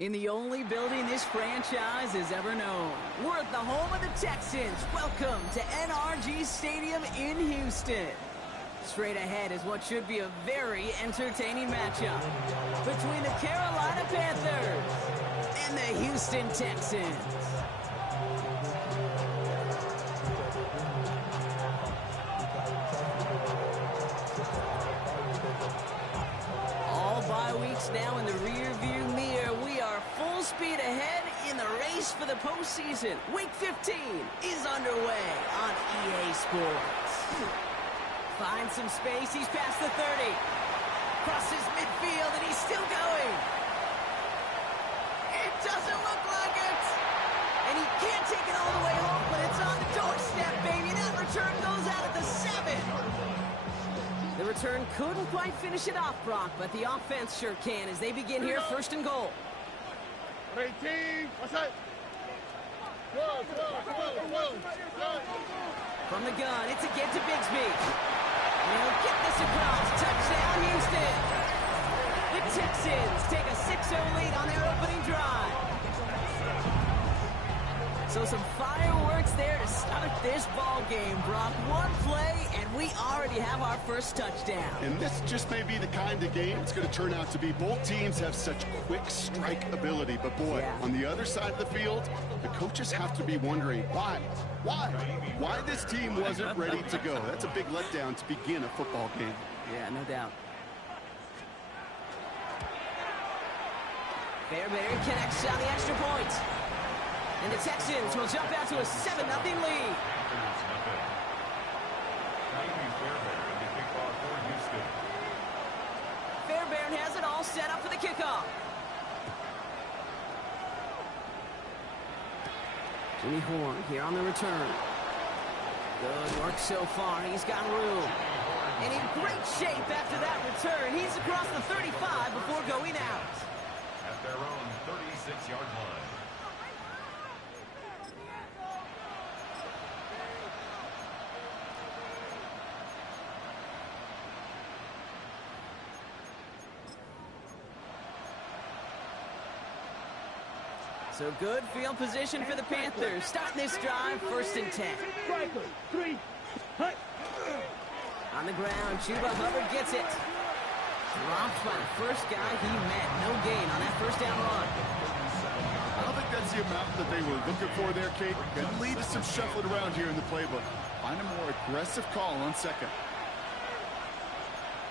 In the only building this franchise has ever known. We're at the home of the Texans. Welcome to NRG Stadium in Houston. Straight ahead is what should be a very entertaining matchup between the Carolina Panthers and the Houston Texans. All bye weeks now in the rearview mirror. We are full speed ahead in the race for the postseason. Week 15 is underway on EA Sports. Finds some space. He's past the 30. Crosses midfield, and he's still going. It doesn't look like it. And he can't take it all the way home, but it's on the doorstep, baby. That return goes out at the 7. The return couldn't quite finish it off, Brock, but the offense sure can as they begin here, first and goal. 18. What's up? From the gun, it's a get to Bigsby. And he'll get this across. Touchdown, Houston. The Texans take a 6-0 lead on their opening drive. So some fireworks there to start this ball game, Brock. One play, and we already have our first touchdown. And this just may be the kind of game it's going to turn out to be. Both teams have such quick strike ability. But, boy, on the other side of the field, the coaches have to be wondering, why? Why this team wasn't ready to go? That's a big letdown to begin a football game. Yeah, no doubt. Fairbairn connects on the extra point. And the Texans will jump out to a 7-0 lead. Fairbairn has it all set up for the kickoff. Jimmy Horn here on the return. Good work so far. He's got room. And in great shape after that return. He's across the 35 before going out. At their own 36-yard line. So good field position for the Panthers. Starting this drive, first and 10. On the ground, Chuba Hubbard gets it. Dropped by the first guy he met. No gain on that first down run. I don't think that's the amount that they were looking for there, Kate. Going to lead to some shuffling around here in the playbook. Find a more aggressive call on second.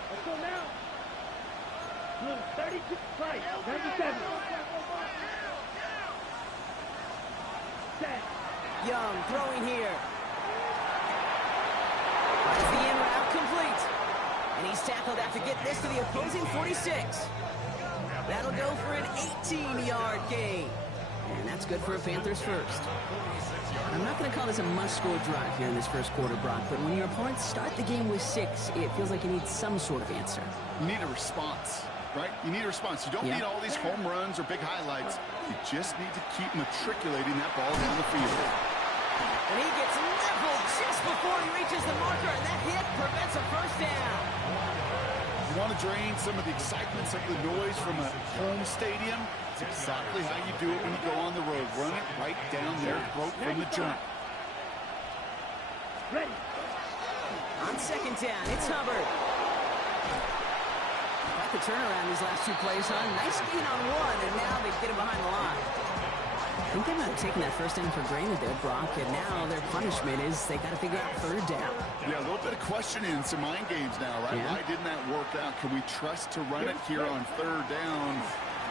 Let's go now. 32, right, 97. Young throwing here. Finds the in route complete. And he's tackled after getting this to the opposing 46. That'll go for an 18-yard gain. And that's good for a Panthers first. I'm not going to call this a must-score drive here in this first quarter, Brock, but when your opponents start the game with 6, it feels like you need some sort of answer. You need a response, right? You need a response. You don't need all these home runs or big highlights. You just need to keep matriculating that ball down the field. And he gets leveled just before he reaches the marker, and that hit prevents a first down. You want to drain some of the excitement, some of the noise from a home stadium? It's exactly how you do it when you go on the road. Run it right down their throat from the jump. Ready. On second down, it's Hubbard. Quite the turnaround these last 2 plays, huh? Nice gain on one, and now they get him behind the line. I think they might have taken that first down for granted there, Brock, and now their punishment is they got to figure out third down. Yeah, a little bit of questioning, some mind games now, right? Yeah. Why didn't that work out? Can we trust to run it here on third down?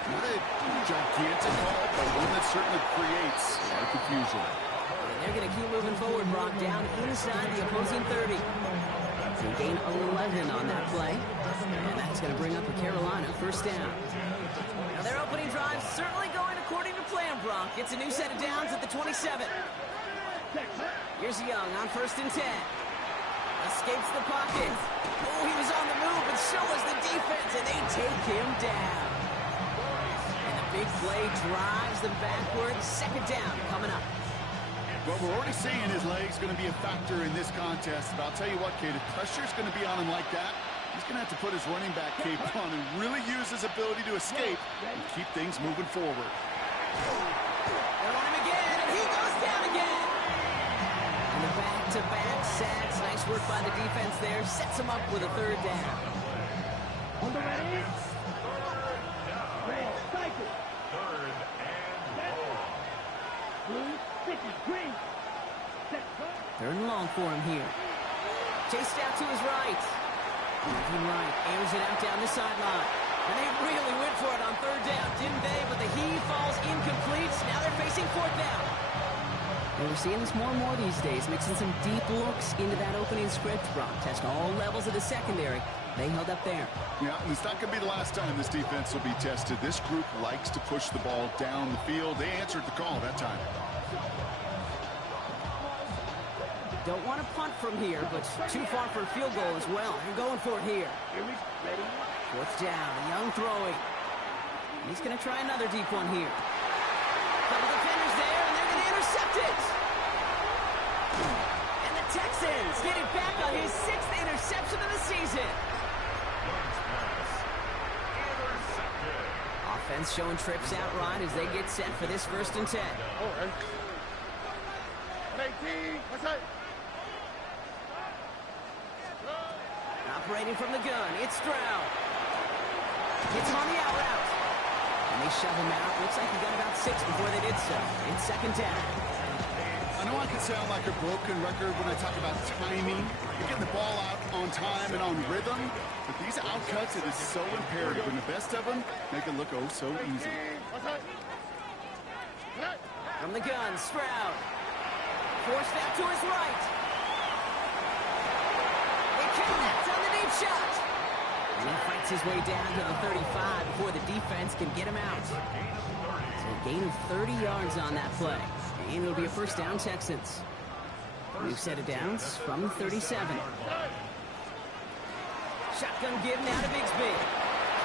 Not a gigantic call, but one that certainly creates a lot of confusion. And they're going to keep moving forward, Brock, down inside the opposing 30. They gain 11 on that play, and that's going to bring up a Carolina first down. Now their opening drive certainly going according to plan, Brock. It's a new set of downs at the 27. Here's Young on first and 10. Escapes the pocket. Oh, he was on the move, but so was the defense, and they take him down. And the big play drives them backwards. Second down coming up. Well, we're already seeing his legs going to be a factor in this contest. But I'll tell you what, kid, if pressure's going to be on him like that, He's going to have to put his running back cape on and really use his ability to escape and keep things moving forward. They want him again, and he goes down again. And the back-to-back sacks. Nice work by the defense there. Sets him up with a third down. On the ready. Red, cycle. Third and long. Blue, sticky, green. Set, cut. Third and long for him here. Chased out to his right. Looking right, airs it out down the sideline. And they really went for it on third down, didn't they? But the heave falls incomplete. Now they're facing fourth down. And we're seeing this more and more these days, mixing some deep looks into that opening script. Brock test all levels of the secondary. They held up there. Yeah, and it's not going to be the last time this defense will be tested. This group likes to push the ball down the field. They answered the call that time. Don't want to punt from here, but too far for a field goal as well. They're going for it here. Here we ready. Fourth down, Young throwing. He's going to try another deep one here. Couple defenders there, and they're going to intercept it. And the Texans get it back on his 6th interception of the season. Offense showing trips out right as they get set for this 1st and 10. All right. 18, what's that? Operating from the gun, it's Stroud. It's on the out route. And they shove him out. Looks like he got about 6 before they did so. It's 2nd down. I know I can sound like a broken record when I talk about timing, getting the ball out on time and on rhythm, but these outcuts, it is so imperative, and the best of them make it look oh so easy. What's that? From the gun, Stroud. Forced out to his right. They connect on the deep shot. And he fights his way down to the 35 before the defense can get him out. So a gain of 30 yards on that play. And it'll be a 1st down, Texans. New set of downs from the 37. Shotgun give now to Bigsby.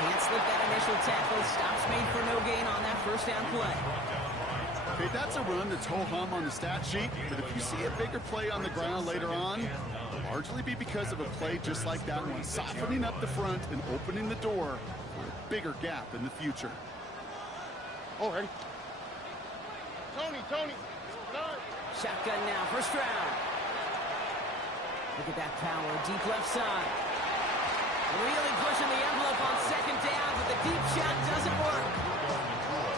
Can't slip that initial tackle. Stops made for no gain on that 1st down play. Okay, that's a run that's ho-hum on the stat sheet, but if you see a bigger play on the ground later on, it'll largely be because of a play just like that one, softening up the front and opening the door for a bigger gap in the future. All right. Tony. Shotgun now, 1st round. Look at that power, deep left side. Really pushing the envelope on 2nd down, but the deep shot doesn't work.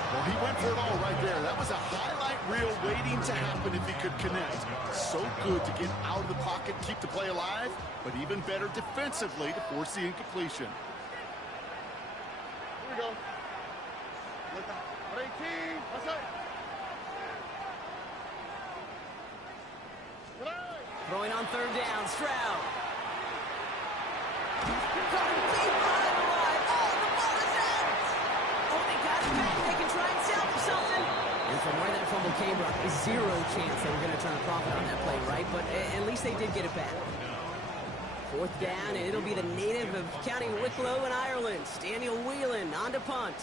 Well, he went for it all right there. That was a highlight reel waiting to happen if he could connect. So good to get out of the pocket, keep the play alive, but even better defensively to force the incompletion. Here we go. 18, what's that? Throwing on 3rd down, Stroud. Going deep on the line. Oh, the ball is out. Oh, they got it back. They can try and salvage something. And from where that fumble came, Brock, there's 0 chance they were going to turn a profit on that play, right? But at least they did get it back. 4th down, and it'll be the native of County Wicklow in Ireland, Daniel Whelan, on to punt.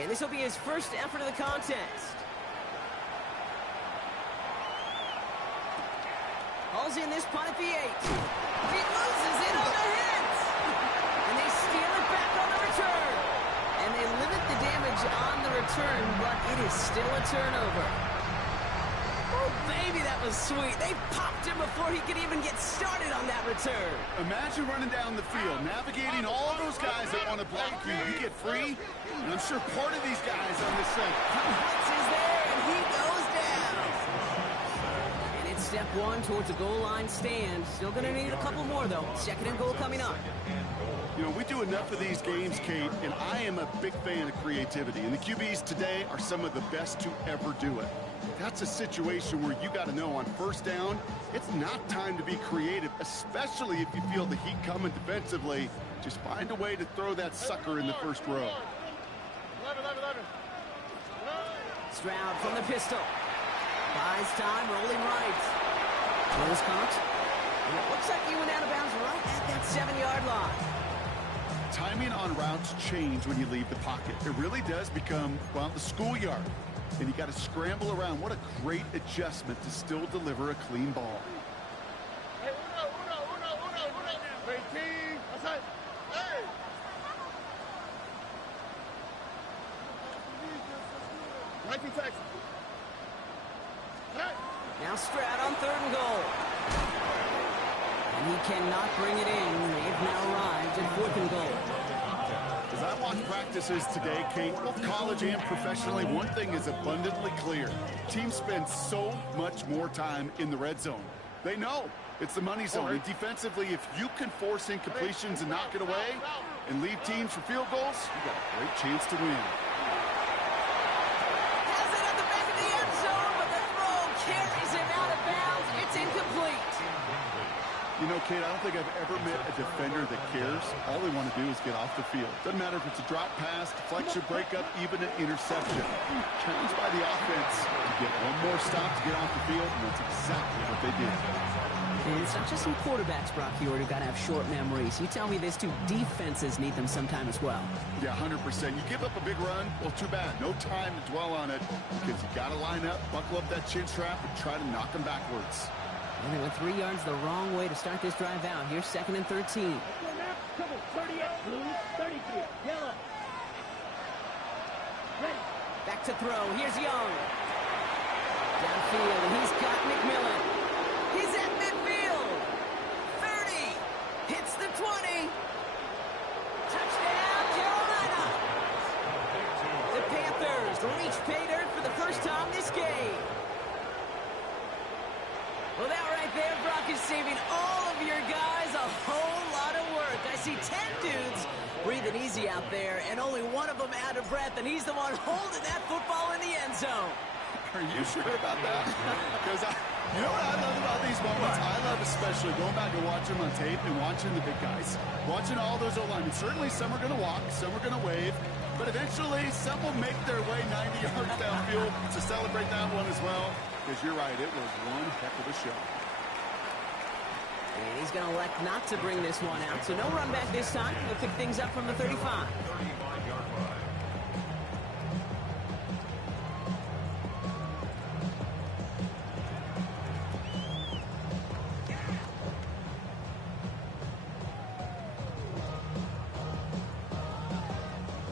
And this will be his 1st effort of the contest. Hauls in this punt at the 8. He loses it on the hit. And they steal it back on the return. And they limit the damage on the return, but it is still a turnover. Oh, baby, that was sweet. They popped him before he could even get started on that return. Imagine running down the field, navigating all those guys that want to block you. You get free, and I'm sure part of these guys on this side. Blitz is there, and he goes down. And it's step 1 towards a goal line stand. Still going to need a couple more, though. 2nd and goal coming up. You know, we do enough of these games, Kate, and I am a big fan of creativity. And the QBs today are some of the best to ever do it. That's a situation where you got to know on 1st down, it's not time to be creative, especially if you feel the heat coming defensively. Just find a way to throw that sucker in the 1st row. Stroud from the pistol. Buys time, rolling right. Nose caught. And it looks like he went out of bounds right at that 7-yard line. Timing on routes change when you leave the pocket. It really does become, well, the schoolyard. And you got to scramble around. What a great adjustment to still deliver a clean ball. Hey, uno. 18, what's that? Now Stroud on 3rd and goal. And he cannot bring it in. They've now arrived at 4th and goal. As I watch practices today, Kate, both college and professionally, one thing is abundantly clear. Teams spend so much more time in the red zone. They know it's the money zone. And defensively, if you can force incompletions and knock it away and leave teams for field goals, you got a great chance to win. Has it at the back of the end zone, but the throw carries him out of bounds. It's incomplete. You know, Kate, I don't think I've ever met a defender that cares. All they want to do is get off the field. Doesn't matter if it's a drop pass, deflection, breakup, even an interception. Challenged by the offense to get one more stop to get off the field, and that's exactly what they did. And it's not just some quarterbacks, Brock Hewitt, who got to have short memories. You tell me this too, defenses need them sometime as well. Yeah, 100%. You give up a big run, well, too bad. No time to dwell on it because you got to line up, buckle up that chin strap, and try to knock them backwards. And they went 3 yards the wrong way to start this drive out. Here's 2nd and 13. Back to throw. Here's Young. Downfield, and he's got McMillan. He's at midfield. 30. Hits the 20. Touchdown, Carolina. The Panthers reach pay dirt for the first time this game. Well, that right there, Brock, is saving all of your guys a whole lot of work. I see 10 dudes breathing easy out there, and only one of them out of breath, and he's the one holding that football in the end zone. Are you sure about that? Because you know what I love about these moments? I love especially going back and watching them on tape and watching the big guys. Watching all those O-linemen. Certainly some are going to walk, some are going to wave, but eventually some will make their way 90 yards downfield to celebrate that one as well. Because you're right, it was one heck of a show. And he's going to elect not to bring this one out, so no run back this time. He'll pick things up from the 35.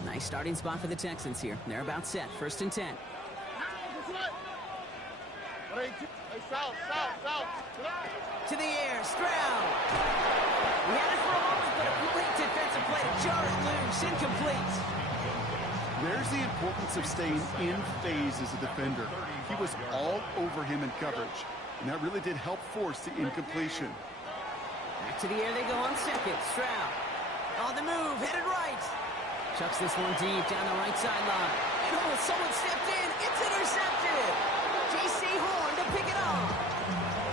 Nice starting spot for the Texans here. They're about set. 1st and 10. To the air, Stroud. He had it for a moment, but a great defensive play to jar it loose. Incomplete. There's the importance of staying in phase as a defender. He was all over him in coverage, and that really did help force the incompletion. Back to the air they go on 2nd. Stroud on the move, headed right. Chucks this one deep down the right sideline. And oh, someone stepped in. It's intercepted. J.C. Horn to pick it up.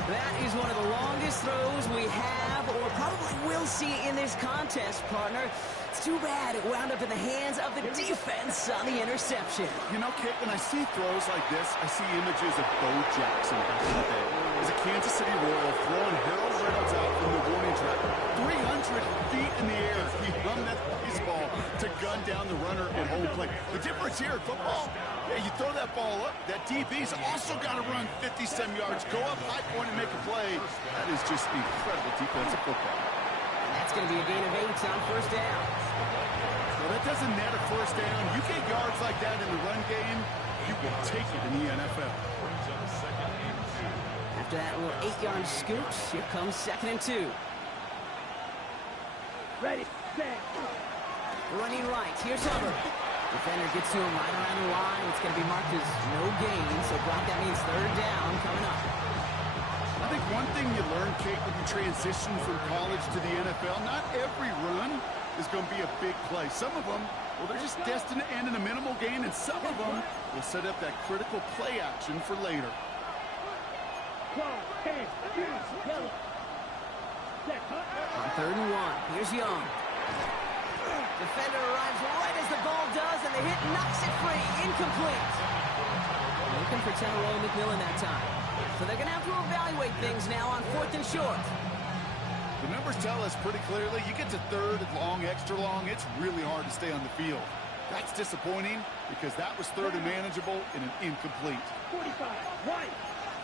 That is one of the longest throws we have or probably will see in this contest, partner. It's too bad it wound up in the hands of the defense on the interception. You know, Kit, when I see throws like this, I see images of Bo Jackson back in the day. As a Kansas City Royal throwing Harold Reynolds out from the warning track. 300 feet in the air, he hung that baseball to gun down the runner and hold play. The difference here in football, yeah, you throw that ball up, that DB's also got to run 50-some yards, go up high point and make a play. That is just incredible defensive football. And that's going to be a gain of 8 on 1st down. Well, that doesn't net a 1st down. You get yards like that in the run game, you will take it in the NFL. After that little 8-yard scoot, here comes 2nd and 2. Ready, set. Running right, here's Hubbard. Defender gets to him right around the line. It's going to be marked as no gain, so Brock, that means 3rd down coming up. I think one thing you learn, Kate, when you transition from college to the NFL, not every run is going to be a big play. Some of them, well, they're just destined to end in a minimal gain, and some of them will set up that critical play action for later. On 3rd and 1, here's Young. Defender arrives right as the ball does, and the hit knocks it free. Incomplete. Looking for Tyrone McMillan that time. So they're going to have to evaluate things now on 4th and short. The numbers tell us pretty clearly, you get to 3rd and long, extra long, it's really hard to stay on the field. That's disappointing because that was 3rd and manageable and an incomplete. 45, right,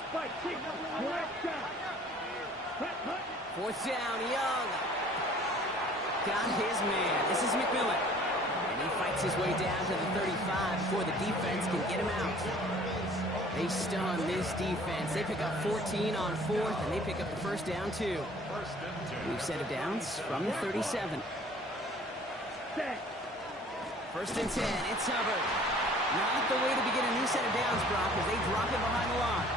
fight, kick, right down. 4th down, Young. Got his man. This is McMillan. And he fights his way down to the 35. before the defense can get him out. They stun this defense. They pick up 14 on fourth, and they pick up the first down, too. We've set it downs from the 37. First and 10, it's Hubbard. Not the way to begin a new set of downs, Brock, as they drop it behind the line.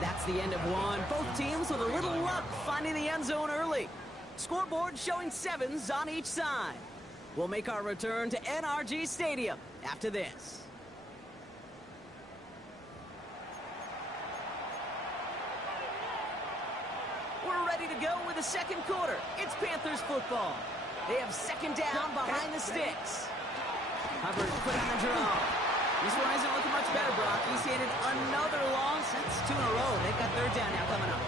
That's the end of one. Both teams with a little luck finding the end zone early. Scoreboard showing 7s on each side. We'll make our return to NRG Stadium after this. We're ready to go with the second quarter. It's Panthers football. They have second down behind the sticks. Hubbard put on the draw. This one isn't looking much better, Brock. He's handed another loss. That's 2 in a row. They've got third down now coming up.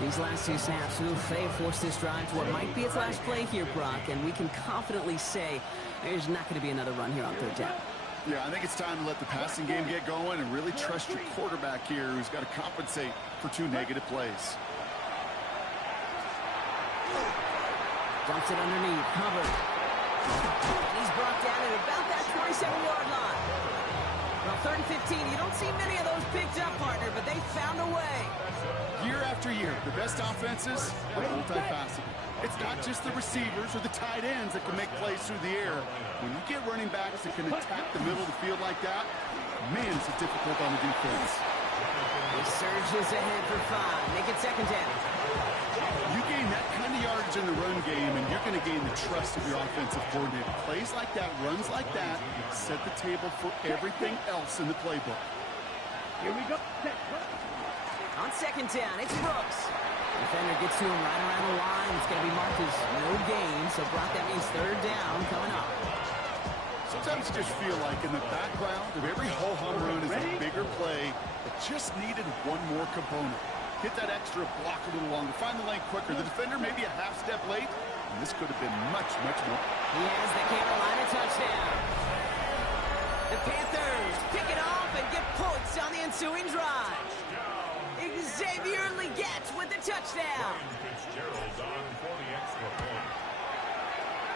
These last 2 snaps, they forced this drive to what might be its last play here, Brock, and we can confidently say there's not going to be another run here on third down. Yeah, I think it's time to let the passing game get going and really trust your quarterback here, who's got to compensate for 2 negative plays. Dumps it underneath. Hubbard. And he's brought down at about that 27-yard line. Well, 3rd and 15, you don't see many of those picked up, partner, but they found a way. Year after year, the best offenses are multifaceted. It's not just the receivers or the tight ends that can make plays through the air. When you get running backs that can attack the middle of the field like that, man, it's difficult on the defense. He surges ahead for 5. Make it second down. You gain that kind of yardage in the run game, and you're going to gain the trust of your offensive coordinator. Plays like that, runs like that, set the table for everything else in the playbook. Here we go. On second down, it's Brooks. Defender gets to him right around the line. It's going to be marked as no gain, so Brock, that means third down coming up. Sometimes you just feel like in the background of every ho-hum run is a bigger play that just needed one more component. Hit that extra block a little longer, find the lane quicker. The defender maybe a half step late, and this could have been much, much more. He has the Carolina touchdown. The Panthers pick it off and get points on the ensuing drive. Xavier Legette with the touchdown.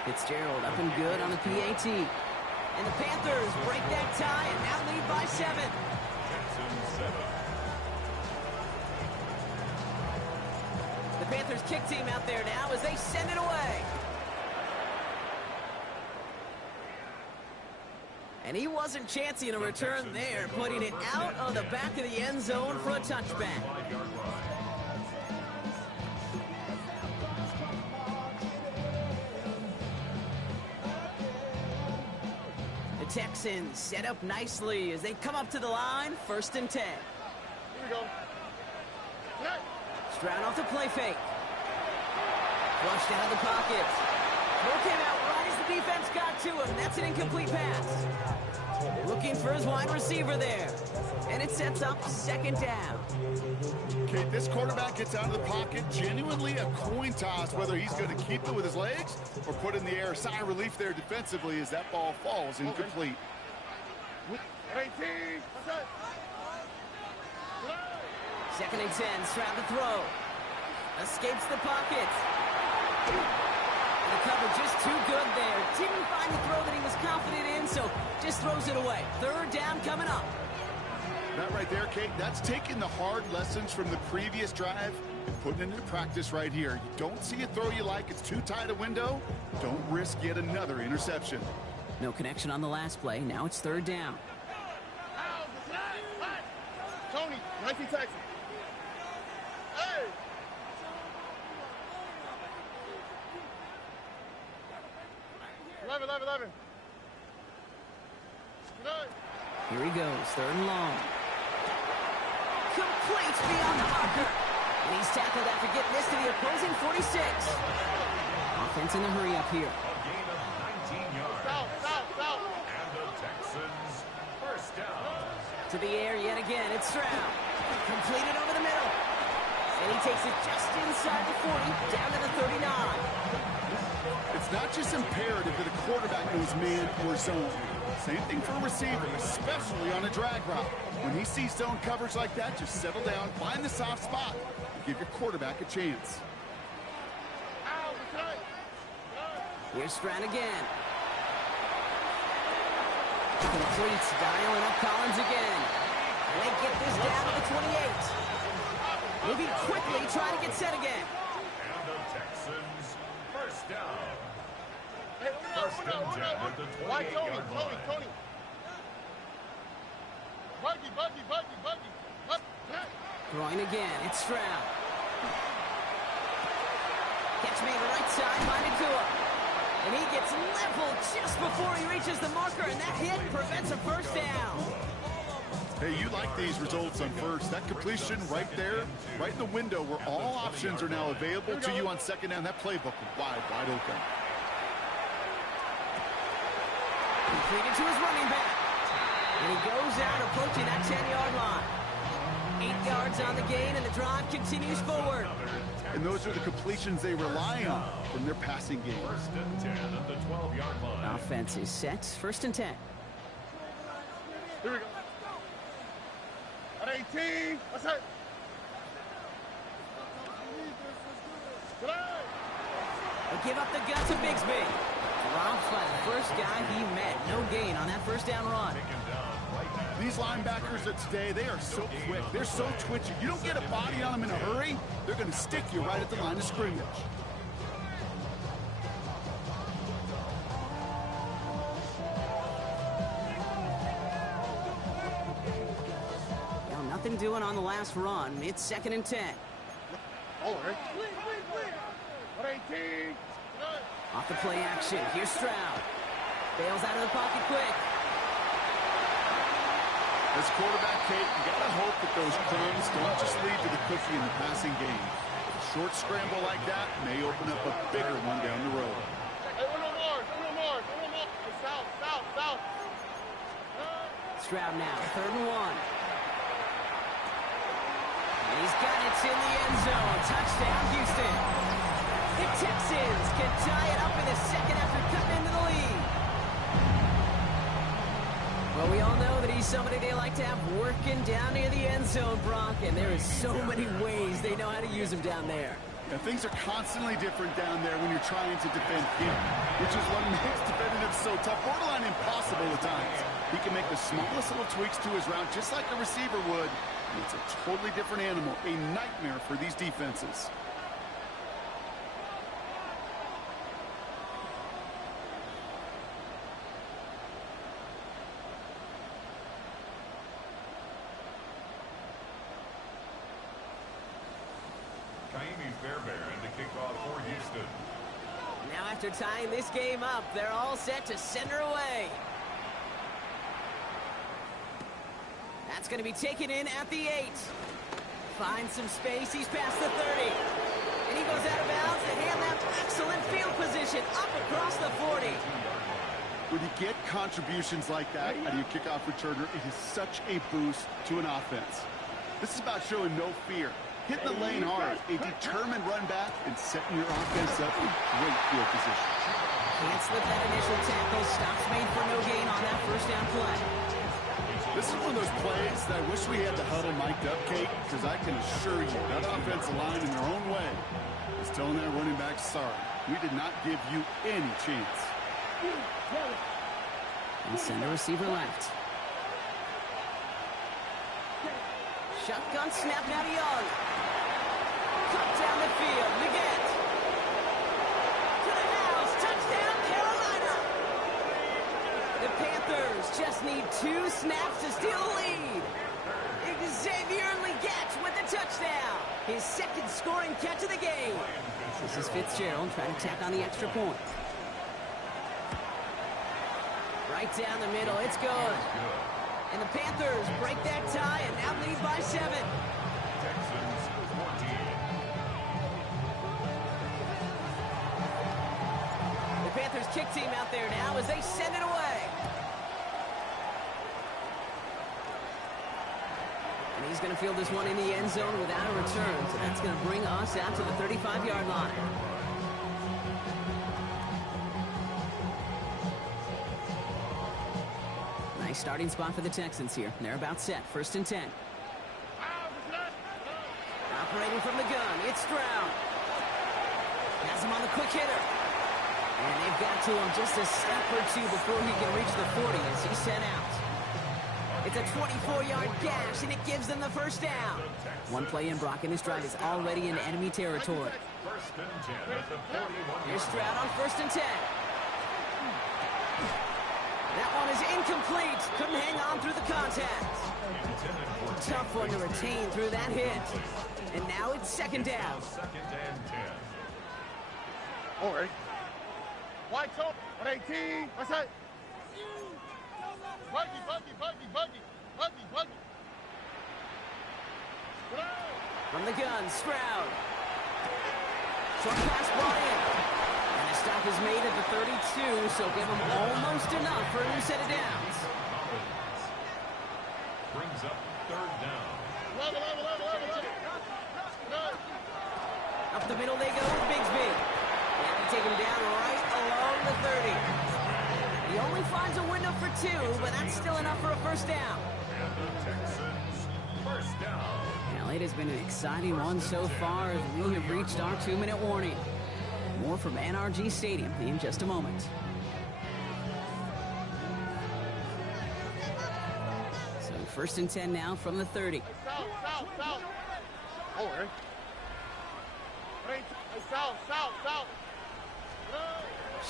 Fitzgerald up and good on the PAT. And the Panthers break that tie and now lead by 7. The Panthers kick team out there now as they send it away. And he wasn't chancing a return there, putting it out on the back of the end zone for a touchback. The Texans set up nicely as they come up to the line, 1st and 10. Here we go. Stroud off the play fake. Flushed out of the pocket. Throw came out right as the defense got to him. That's an incomplete pass. Looking for his wide receiver there. And it sets up 2nd down. Okay, this quarterback gets out of the pocket. Genuinely a coin toss whether he's going to keep it with his legs or put it in the air. Sigh of relief there defensively as that ball falls incomplete. 18. What's up? 2nd and 10, Stroud to throw. Escapes the pocket. The cover just too good there. Didn't find the throw that he was confident in, so just throws it away. 3rd down coming up. That right there, Kate, that's taking the hard lessons from the previous drive and putting it into practice right here. You don't see a throw you like, it's too tight a window, don't risk yet another interception. No connection on the last play. Now it's 3rd down. Tony, 19 Texas. Hey! Eleven. Here he goes, 3rd and long. Complete beyond the marker. And he's tackled after getting this to the opposing 46. Offense in the hurry up here. A gain of 19 yards. South. And the Texans first down. To the air yet again, it's Stroud. Completed over the middle. And he takes it just inside the 40, down to the 39. It's not just imperative that a quarterback knows man or zone. Same thing for a receiver, especially on a drag route. When he sees zone coverage like that, just settle down, find the soft spot, and give your quarterback a chance. Here's Stroud again. Completes, dialing up Collins again. And they get this down to the 28. Moving quickly, trying to get set again. And the Texans, first down. Hey, First and 10 at the Why 28-yard line. Tony? Buggy. Throwing again, it's Stroud. Catch made right side, minded to him. And he gets leveled just before he reaches the marker, and that hit prevents a first down. Hey, you like these results on first. That completion right there, right in the window where all options are now available to you on second down. That playbook wide open. Completed to his running back. And he goes out approaching that 10-yard line. 8 yards on the gain, and the drive continues forward. And those are the completions they rely on from their passing game. First and 10 at the 12-yard line. Offense is set. First and 10. Here we go. At 18. What's that? They give up the gut to Bigsby. Dropped by the first guy he met. No gain on that first down run. These linebackers of today, they are so quick. They're so twitchy. You don't get a body on them in a hurry, they're going to stick you right at the line of scrimmage. Well, nothing doing on the last run. It's second and 10. All right. At 18. Off the play action. Here's Stroud. Bails out of the pocket quick. As quarterback, Kate, you got to hope that those crumbs don't just lead to the cookie in the passing game. A short scramble like that may open up a bigger one down the road. Hey, one more. Hey, south. Stroud now, third and 1. And he's got it in the end zone. Touchdown, Houston. The Texans can tie it up in the second after cutting into the lead. Well, we all know that he's somebody they like to have working down near the end zone, Brock, and there is so many ways they know how to use him down there. Now, things are constantly different down there when you're trying to defend him, which is what makes defending him so tough, borderline impossible at times. He can make the smallest little tweaks to his route just like a receiver would, and it's a totally different animal, a nightmare for these defenses. To kick off for Houston. Now after tying this game up, they're all set to send her away. That's going to be taken in at the 8. Finds some space. He's past the 30. And he goes out of bounds and hand that excellent field position up across the 40. When you get contributions like that out of your kickoff returner, it is such a boost to an offense. This is about showing no fear. Hitting the lane hard, a determined run back, and setting your offense up in great field position. Can't slip that initial tackle. Stops made for no gain on that first down play. This is one of those plays that I wish we had the huddle mic'd up, Kate, because I can assure you that offensive line in their own way is telling that running back, sorry, we did not give you any chance. And send the receiver left. Shotgun snap now to Young. Cut down the field. Leggett. To the house. Touchdown, Carolina. The Panthers just need 2 snaps to steal the lead. Xavier Leggett with the touchdown. His second scoring catch of the game. This is Fitzgerald trying to tack on the extra point. Right down the middle. It's good. And the Panthers break that tie and now lead by 7. Texans 14. The Panthers kick team out there now as they send it away. And he's going to field this one in the end zone without a return. So that's going to bring us out to the 35-yard line. Nice starting spot for the Texans here. They're about set. First and 10. Operating from the gun, it's Stroud. Has him on the quick hitter. And they've got to him just a step or two before he can reach the 40 as he's sent out. It's a 24-yard gash, and it gives them the first down. One play in, Brock, and this drive is already in enemy territory. First and 10 at the 41. Here's Stroud on 1st and 10. That one is incomplete. Couldn't hang on through the contact. Tough one to retain through that hit. And now it's 2nd down. 2nd and 10. All right. White top, 18. What's that? Buggy. From the gun, Stroud. Short pass brought in. And a stop is made at the 32, so give him almost enough for a new set of downs. Brings up 3rd down. Up the middle they go with Bigsby. And they take him down right along the 30. He only finds a window for 2, but that's still enough for a 1st down. And the Texans, 1st down. Well, it has been an exciting one so far as we have reached our 2-minute warning. More from NRG Stadium in just a moment. So 1st and 10 now from the 30. South. All right. South.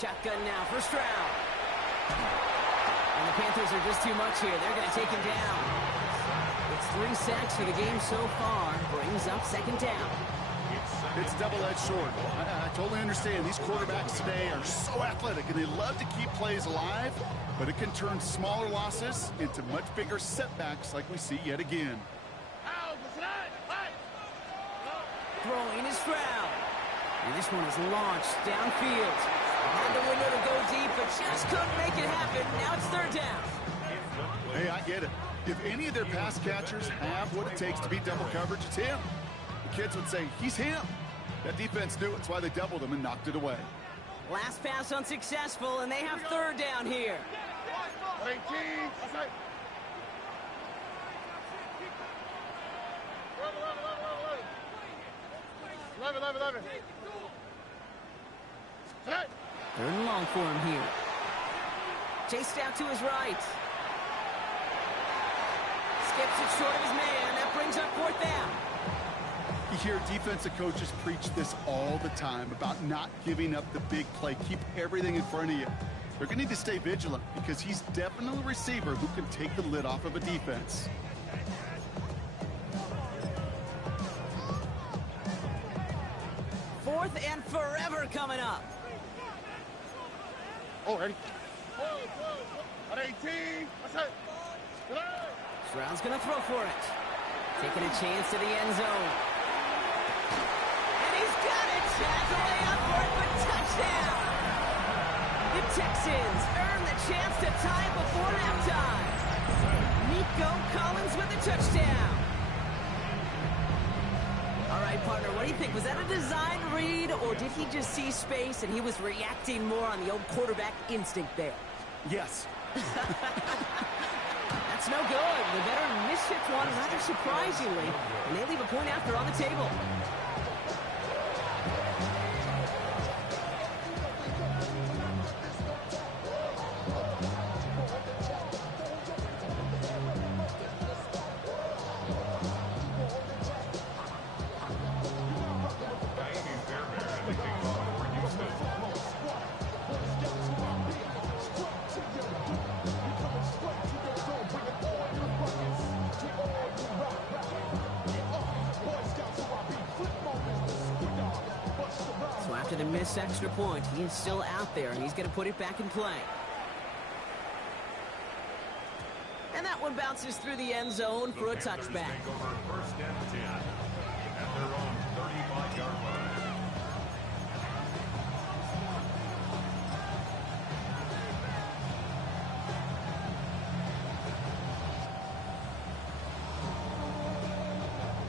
Shotgun now for Stroud. And the Panthers are just too much here. They're going to take him down. It's 3 sacks for the game so far. Brings up 2nd down. It's double-edged sword. I totally understand. These quarterbacks today are so athletic, and they love to keep plays alive, but it can turn smaller losses into much bigger setbacks like we see yet again. Throwing is Stroud. And this one is launched downfield. Had the window to go deep, but just couldn't make it happen. Now it's 3rd down. Hey, I get it. If any of their pass catchers have what it takes to beat double coverage, it's him. The kids would say, he's him. That defense knew it. That's why they doubled him and knocked it away. Last pass unsuccessful, and they have 3rd down here. 18. What's that? 11. 3rd and long for him here. Chased out to his right. Skips it short of his man. That brings up 4th down. You hear defensive coaches preach this all the time about not giving up the big play. Keep everything in front of you. They're going to need to stay vigilant because he's definitely a receiver who can take the lid off of a defense. Fourth and forever coming up. All ready. 18. What's that? Stroud's going to throw for it. Taking a chance to the end zone. And he's got it. Tackling up for it, but touchdown. The Texans earn the chance to tie it before halftime. Nico Collins with a touchdown. All right, partner, what do you think? Was that a design read, or did he just see space and he was reacting more on the old quarterback instinct there? Yes. That's no good. The veteran mishits one rather surprisingly, and they leave a point after on the table. The missed extra point. He is still out there, and he's going to put it back in play. And that one bounces through the end zone for a touchback. First and 10 at their own 35-yard line.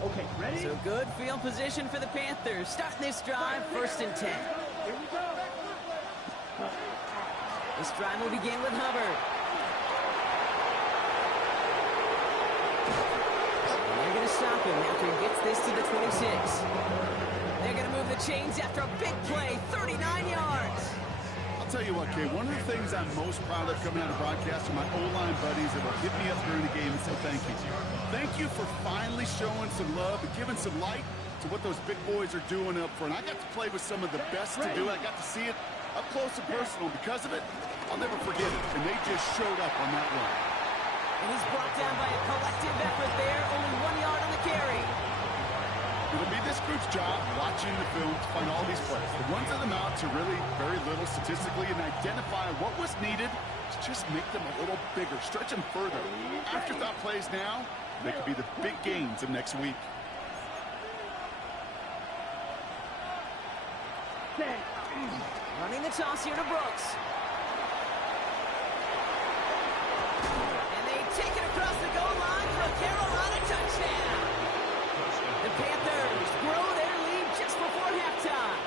Okay, ready? So good field position for the Panthers. Starting this drive, 1st and 10. Here we go. This drive will begin with Hubbard. And they're going to stop him after he gets this to the 26. They're going to move the chains after a big play, 39 yards. I'll tell you what, Kate, one of the things I'm most proud of coming out of broadcast are my O-line buddies that will hit me up during the game and say thank you. Thank you for finally showing some love and giving some light to what those big boys are doing up front. I got to play with some of the best to do it. I got to see it up close and personal. Because of it, I'll never forget it. And they just showed up on that run. And he's brought down by a collective effort there. Only 1 yard on the carry. It'll be this group's job, watching the film, to find all these plays. The ones that amount to really very little statistically and identify what was needed to just make them a little bigger, stretch them further. Afterthought plays now, they could be the big gains of next week. Running the toss here to Brooks. And they take it across the goal line for a Carolina touchdown. The Panthers grow their lead just before halftime.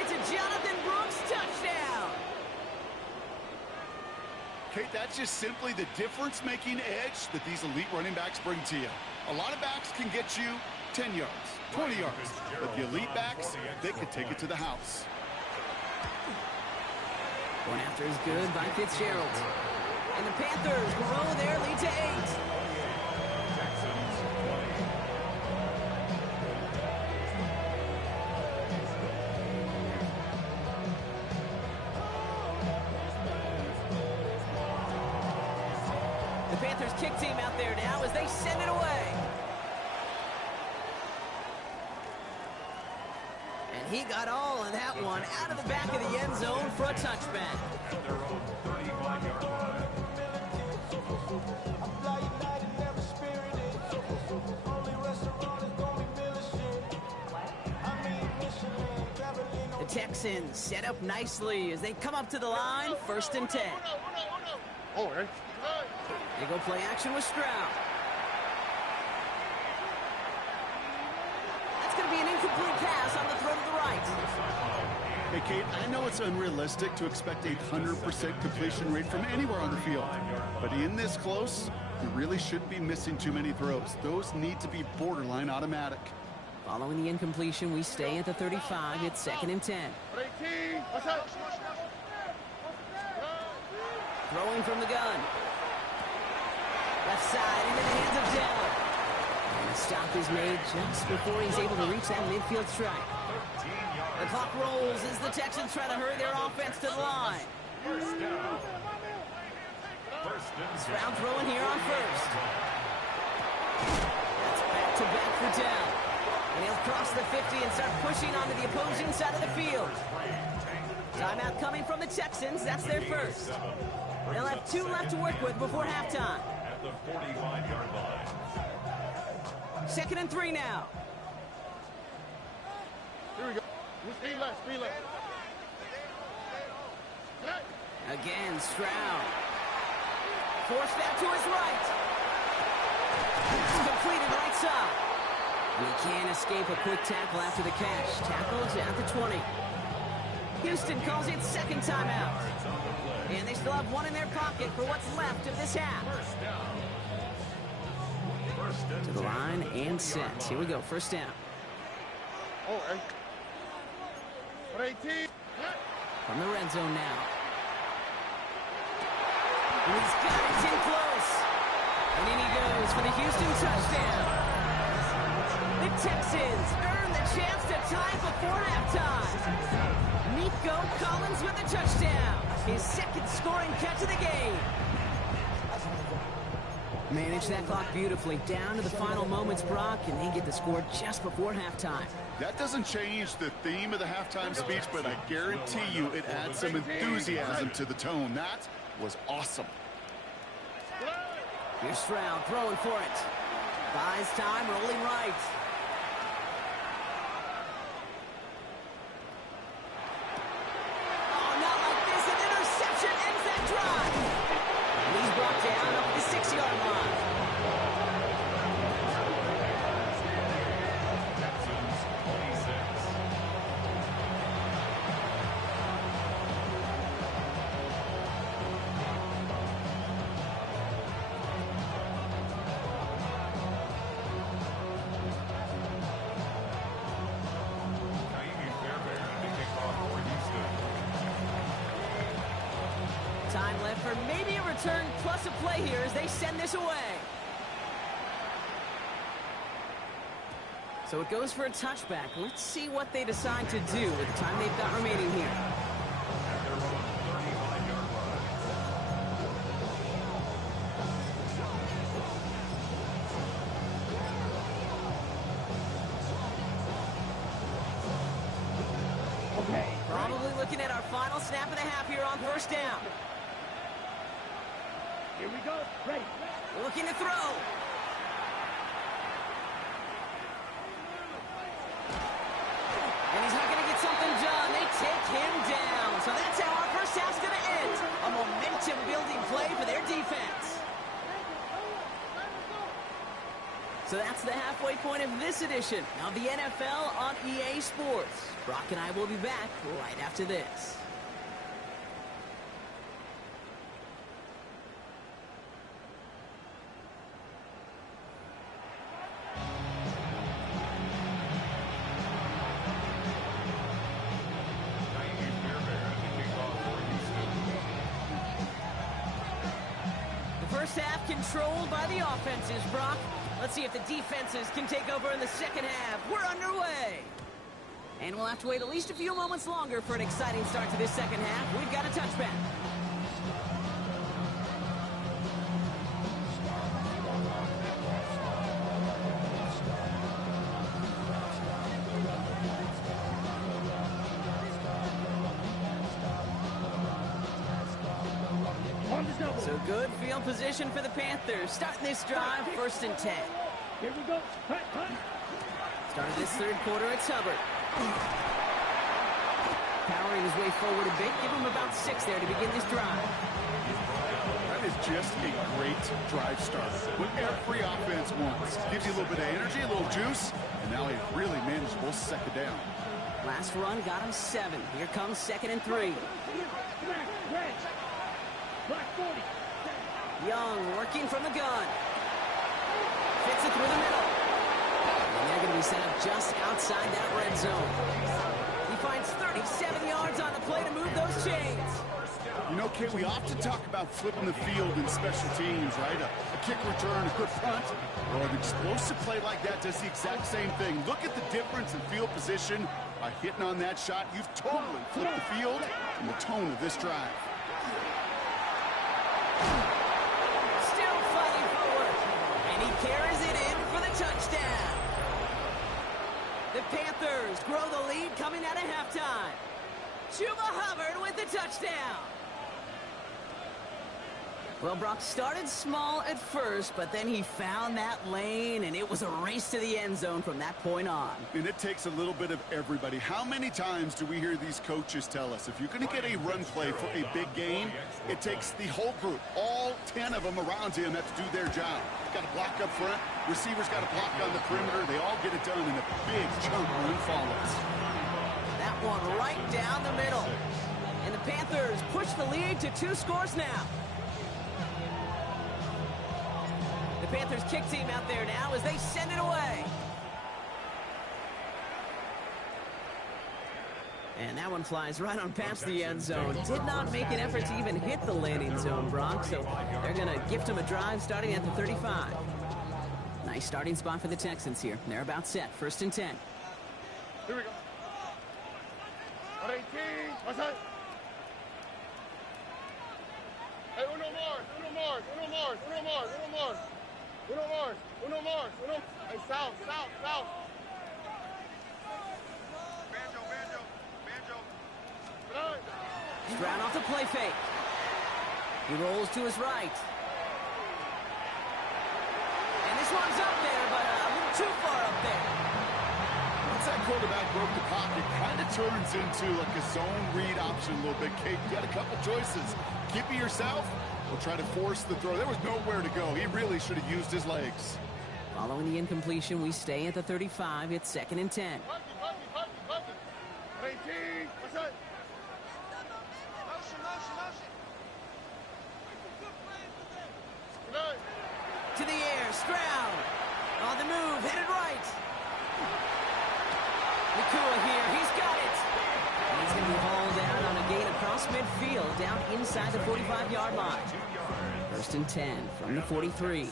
It's a Jonathan Brooks touchdown. Kate, that's just simply the difference-making edge that these elite running backs bring to you. A lot of backs can get you 10 yards, 20 yards, but the elite backs, they can take it to the house. Going after is good by Fitzgerald. And the Panthers grow their lead to 8. The Panthers kick team out there now as they send it away. And he got all of that one out of the back of the end zone for a touchback. At their own 35-yard line. The Texans set up nicely as they come up to the line, 1st and 10. Oh, right. They go play action with Stroud. That's going to be an incomplete pass on the throw to the right. Hey, Kate, I know it's unrealistic to expect a 100% completion rate from anywhere on the field. But in this close, you really shouldn't be missing too many throws. Those need to be borderline automatic. Following the incompletion, we stay at the 35. It's 2nd and 10. 18. What's up? Throwing from the gun. Left side into the hands of Dell. And a stop is made just before he's able to reach that midfield strike. The clock rolls as the Texans try to hurry their offense to the line. Stroud throwing here on 1st. That's back-to-back for Dell. And he'll cross the 50 and start pushing onto the opposing side of the field. Timeout coming from the Texans. That's their first. They'll have 2 left to work with before halftime. At the 45-yard line. 2nd and 3 now. Here we go. Speed left, speed left. Again, Stroud. Forced that to his right. It's completed right side. And he can't escape a quick tackle after the catch. Tackles at the 20. Houston calls it 2nd timeout. And they still have 1 in their pocket for what's left of this half. To the line and set. Here we go, 1st down. Oh, right. 18. From the red zone now. And he's got it in close. And in he goes for the Houston touchdown. The Texans earn the chance to tie before halftime. Nico Collins with the touchdown. His 2nd scoring catch of the game. Manage that clock beautifully down to the final moments, Brock, and they get the score just before halftime. That doesn't change the theme of the halftime speech, but I guarantee you it adds some enthusiasm to the tone. That was awesome. Here's Stroud throwing for it. Buys time, rolling right. Oh, not like this. An interception ends that drive. And he's brought down up the 6-yard line. Texans 26. left for maybe a return plus a play here as they send this away. So it goes for a touchback. Let's see what they decide to do with the time they've got remaining here. Probably looking at our final snap of the half here on first down. Here we go. Ready. Looking to throw. And he's not going to get something done. They take him down. So that's how our first half's going to end. A momentum-building play for their defense. So that's the halfway point of this edition of the NFL on EA Sports. Brock and I will be back right after this. The first half controlled by the offenses, Brock. Let's see if the defenses can take over in the second half. We're underway. And we'll have to wait at least a few moments longer for an exciting start to this second half. We've got a touchback. So good field position for the Panthers. Starting this drive, 1st and 10. Here we go. Cut. Started this third quarter, it's Hubbard. Powering his way forward a bit. Give him about 6 there to begin this drive. That is just a great drive start. What every offense wants. Gives you a little bit of energy, a little juice, and now a really manageable second down. Last run got him 7. Here comes 2nd and 3. Black 40. Young working from the gun. Fits it through the middle. And they're going to be set up just outside that red zone. He finds 37 yards on the play to move those chains. You know, Kate, we often talk about flipping the field in special teams, right? A kick return, a good front. Well, an explosive play like that does the exact same thing. Look at the difference in field position. By hitting on that shot, you've totally flipped the field and the tone of this drive. Still fighting forward. And he carries it in for the touchdown. The Panthers grow the lead coming out of halftime. Chuba Hubbard with the touchdown. Well, Brock started small at first, but then he found that lane, and it was a race to the end zone from that point on. And it takes a little bit of everybody. How many times do we hear these coaches tell us, if you're going to get a run play for a big game, it takes the whole group, all 10 of them around him have to do their job. Got to block up front, receivers got to block on the perimeter, they all get it done, and a big chunk run follows. That one right down the middle. And the Panthers push the lead to 2 scores now. The Panthers kick team out there now as they send it away. And that one flies right on past the end zone. Did not make an effort to even hit the landing zone, Brock. So they're going to gift him a drive starting at the 35. Nice starting spot for the Texans here. They're about set. 1st and 10. Here we go. 18. What's that? Hey, uno more. Hey, south. Banjo. Stroud off the play fake. He rolls to his right. And this one's up there, but a little too far up there. Once that quarterback broke the pocket, kind of turns into like a zone read option a little bit. Kate, you got a couple choices. Keep it yourself or try to force the throw. There was nowhere to go. He really should have used his legs. Following the incompletion, we stay at the 35. It's 2nd and 10. 18. What's that? To the air, Stroud. On the move, headed right. Nakua here, he's got it. He's going to be hauled down on a gain across midfield down inside the 45-yard line. 1st and 10 from the 43.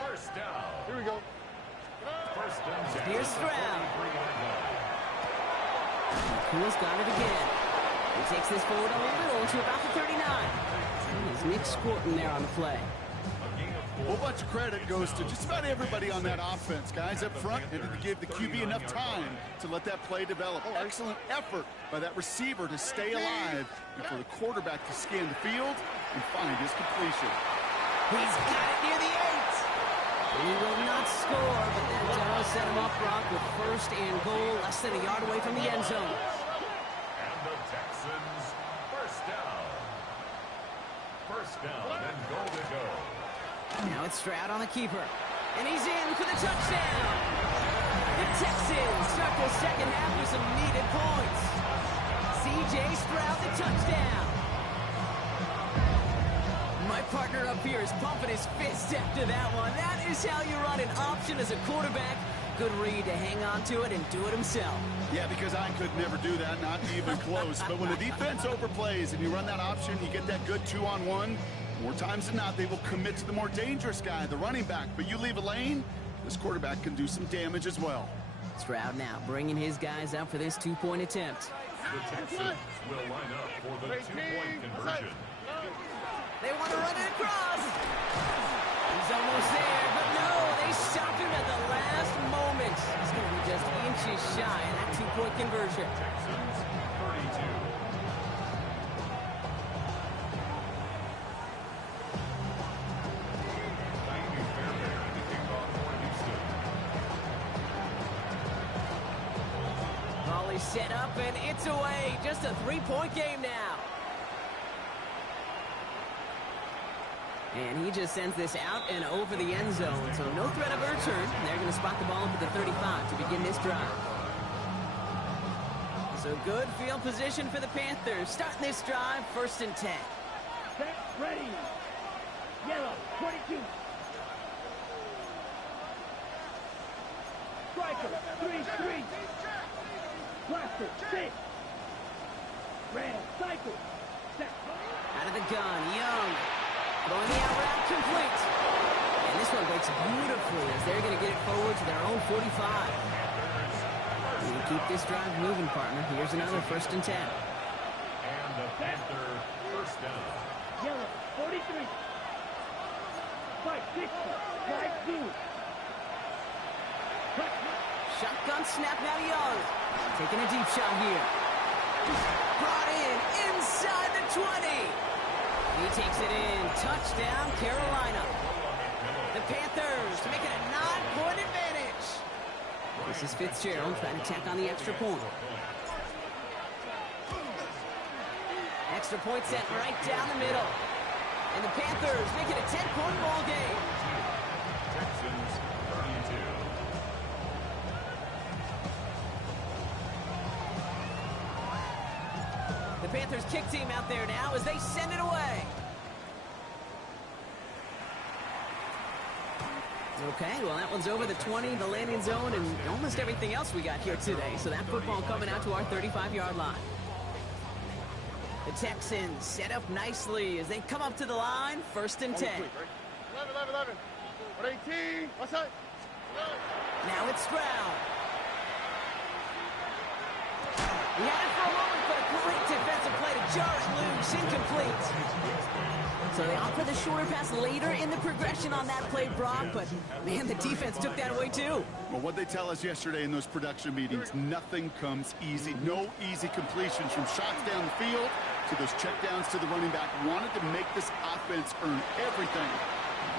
First down. Here we go. First down. Here's Stroud. Cool's got it again. He takes this forward a little to about the 39. There's Nick Scorton there on the play. A whole bunch of credit goes to just about everybody on that offense. Guys up front had to give the QB enough time to let that play develop. Excellent effort by that receiver to stay alive and for the quarterback to scan the field and find his completion. He's got it near the 8. He will not score, but that does set him up, Brock, with 1st and goal, less than a yard away from the end zone. And the Texans, first down. First down and goal to go. Now it's Stroud on the keeper. And he's in for the touchdown. The Texans start the second half with some needed points. C.J. Stroud, the touchdown. My partner up here is pumping his fist after that one. That is how you run an option as a quarterback. Good read to hang on to it and do it himself. Yeah, because I could never do that, not even close. But when the defense overplays and you run that option, you get that good 2-on-1. More times than not, they will commit to the more dangerous guy, the running back. But you leave a lane, this quarterback can do some damage as well. Stroud now bringing his guys out for this 2-point attempt. The Texans will line up for the 2-point conversion. They want to run it across. He's almost there, but no, they stopped him at the last moment. He's going to be just inches shy of that 2-point conversion. Texans 32. Volley set up, and it's away. Just a 3-point game now. And he just sends this out and over the end zone, so no threat of a return. They're going to spot the ball up at the 35 to begin this drive. So good field position for the Panthers. Starting this drive, 1st and 10. Set, ready. Yellow, 22. Striker, 3-3. Blaster, 6. Red, cycle. Set. Out of the gun, Young. Throwing the out route complete. And this one breaks beautifully as they're going to get it forward to their own 45. We keep this drive moving, partner. Here's another 1st and 10. And the Panther first down. Yellow, 43. 560. 5-2. Shotgun snap now to Young. Taking a deep shot here. Brought in inside the 20. He takes it in. Touchdown, Carolina. The Panthers making a 9-point advantage. This is Fitzgerald trying to tack on the extra point. Extra point set right down the middle. And the Panthers make it a 10-point ball game. Texans 32. The Panthers kick team out there now as they send it away. Okay, well, that one's over the 20, the landing zone, and almost everything else we got here today. So that football coming out to our 35-yard line. The Texans set up nicely as they come up to the line, 1st and 10. 11. 18. What's that? Now it's Stroud. He had it for a moment, but a great defensive play to jar it loose, incomplete. So they offer the shorter pass later in the progression on that play, Brock, but man, the defense took that away too. Well, what they tell us yesterday in those production meetings, nothing comes easy. No easy completions from shots down the field to those checkdowns to the running back. Wanted to make this offense earn everything.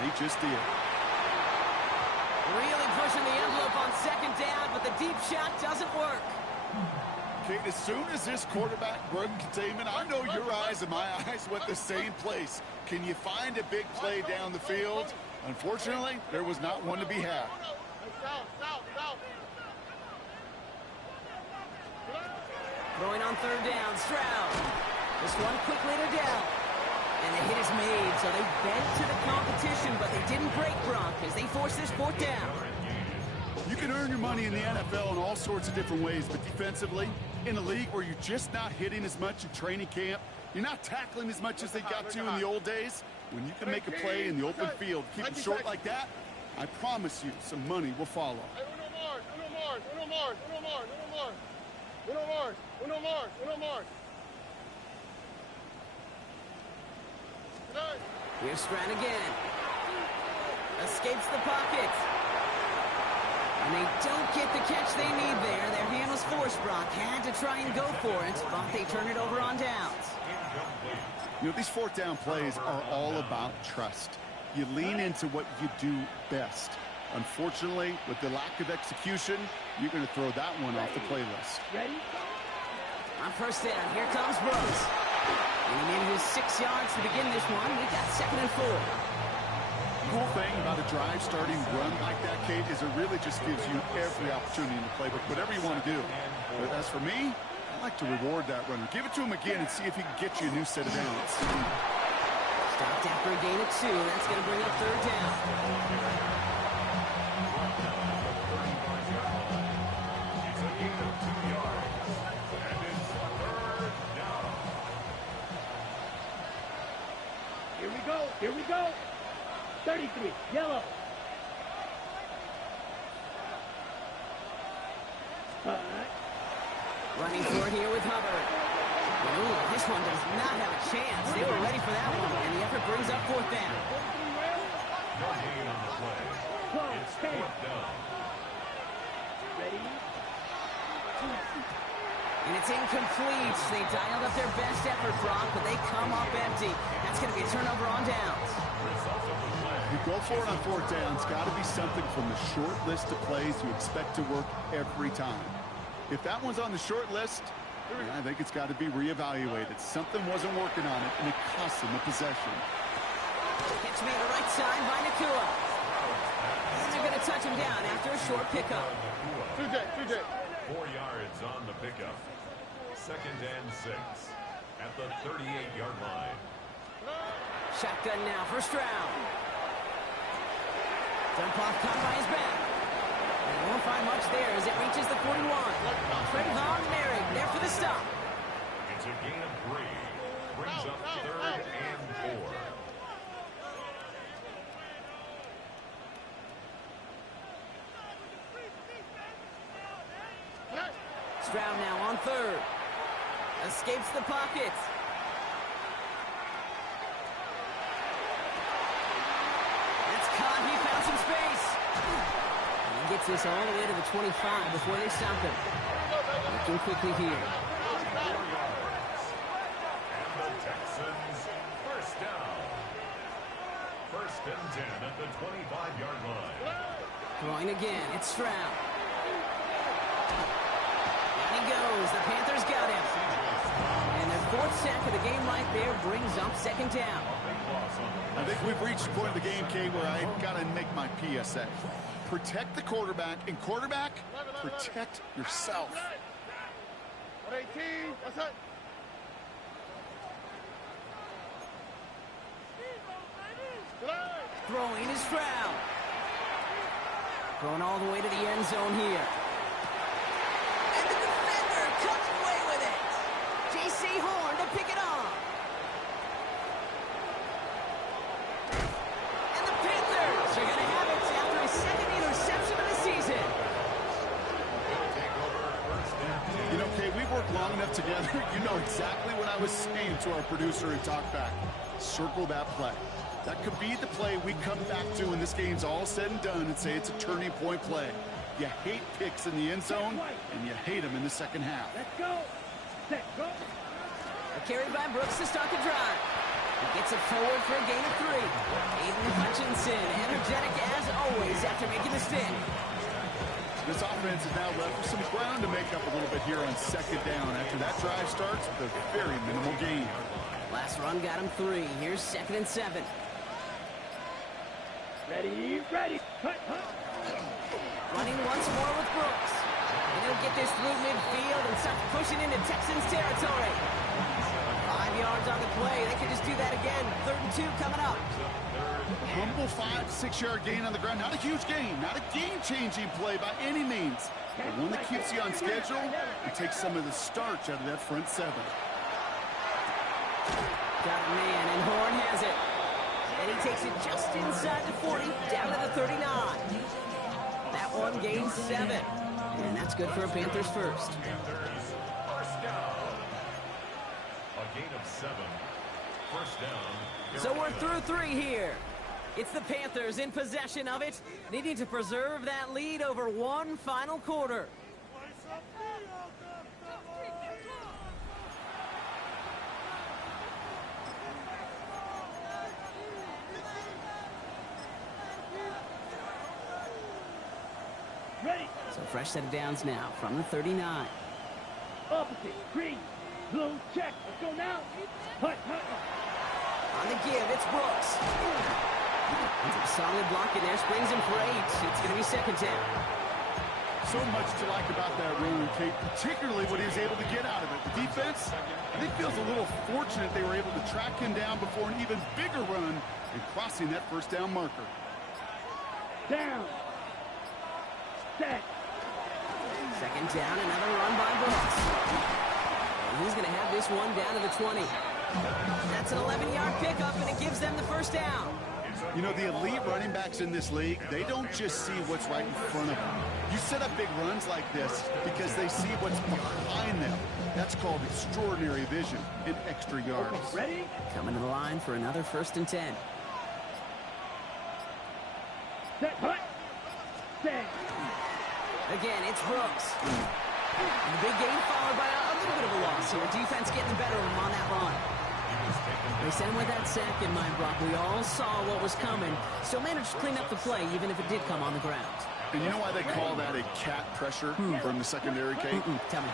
They just did. Really pushing the envelope on 2nd down, but the deep shot doesn't work. Kate, as soon as this quarterback broke containment, I know your eyes and my eyes went the same place. Can you find a big play down the field? Unfortunately, there was not one to be had. Throwing on 3rd down, Stroud. This one quickly to Dell. And the hit is made, so they bent to the competition, but they didn't break, Brock, as they force this 4th down. You can earn your money in the NFL in all sorts of different ways, but defensively, In a league where you're just not hitting as much in training camp, you're not tackling as much as they got to in the old days, when you can make a play in the open field, keep it short like that, I promise you some money will follow. Here's Stroud again. Escapes the pocket. And they don't get the catch they need there. Their hand was forced, Brock. Had to try and go for it, but they turn it over on downs. You know, these fourth down plays are all about trust. You lean into what you do best. Unfortunately, with the lack of execution, you're going to throw that one off the playlist. Ready? On first down, here comes Brooks. And he made his 6 yards to begin this one. We got 2nd and 4. The cool thing about a drive starting run like that, Kate, is it really just gives you every opportunity in the playbook, whatever you want to do. But as for me, I like to reward that runner. Give it to him again and see if he can get you a new set of downs. Stopped after a gain of 2. That's going to bring up 3rd down. Here we go. 33, yellow. Running for it here with Hubbard. Ooh, this one does not have a chance. They were ready for that one, and the effort brings up 4th down. No gain on the play. It's 4th down. Ready? And it's incomplete. They dialed up their best effort, Brock, but they come up empty. That's going to be a turnover on downs. You go for it on 4th down. It's got to be something from the short list of plays you expect to work every time. If that one's on the short list, I think it's got to be reevaluated. Something wasn't working on it, and it cost them a possession. Pitch made the right side by Nakua. And they're going to touch him down after a short pickup. 2J. 4 yards on the pickup. 2nd and 6 at the 38-yard line. Shotgun now for Stroud. Dump off caught by his back. And won't find much there as it reaches the 41. Fred Von Mary there for the stop. It's a gain of 3. Brings up 3rd and 4. Stroud now on 3rd. Escapes the pocket. That's caught. He found some space. And he gets this all the way to the 25 before they stop him. Looking quickly here. And the Texans, 1st down. 1st and 10 at the 25-yard line. Throwing again. It's Stroud. He goes. The Panthers got him. And their 4th sack of the game right there brings up 2nd down. I think we've reached the point of the game, Kay, where I've got to make my PSA. Protect the quarterback, and quarterback, protect yourself. 18, what's that? Throwing is Stroud. Going all the way to the end zone here. And the defender comes away with it. J.C. Horn to pick it off. And the Panthers are going to have it after his 2nd interception of the season. You know, Kay, we've worked long enough together. You know exactly what I was saying to our producer in Talkback. Circle that play. That could be the play we come back to when this game's all said and done and say it's a turning point play. You hate picks in the end zone, and you hate them in the second half. Let's go. Set, go. A carry by Brooks to start the drive. He gets it forward for a gain of 3. Aiden Hutchinson, energetic as always after making the stick. This offense is now left with some ground to make up a little bit here on 2nd down. After that drive starts with a very minimal gain. Last run got him 3. Here's 2nd and 7. Ready. Hut. Running once more with Brooks. And he'll get this through midfield and start pushing into Texans territory. 5 yards on the play. They could just do that again. 3rd and 2 coming up. Humble 5 to 6 yard gain on the ground. Not a huge gain. Not a game-changing play by any means. The one that keeps you on schedule and takes some of the starch out of that front seven. Got a man, and Horn has it. And he takes it just inside the 40, down to the 39. That one gains 7. And that's good for a Panthers first. Panthers, first down. A gain of 7. First down. So we're through 3 here. It's the Panthers in possession of it, needing to preserve that lead over one final quarter. Ready. So fresh set of downs now from the 39. Opposite. Green. Blue. Check. Let's go now. Hut. On the give, it's Brooks. It's a solid block in there, springs him for 8. It's going to be second down. So much to like about that run, Kate, particularly what he was able to get out of it. The defense, I think, feels a little fortunate they were able to track him down before an even bigger run and crossing that first down marker. Down. Set. Second down, another run by Brooks. And he's going to have this one down to the 20. That's an 11-yard pickup, and it gives them the first down. You know, the elite running backs in this league, they don't just see what's right in front of them. You set up big runs like this because they see what's behind them. That's called extraordinary vision and extra yards. Ready? Coming to the line for another 1st and 10. Set. Hut. Set. Again, it's Brooks. And the big gain followed by a little bit of a loss here. Defense getting the better of him on that run. They sent him with that sack in mind, Brock. We all saw what was coming. Still managed to clean up the play, even if it did come on the ground. And you know why they call that a cat pressure from the secondary, Kate? Tell me.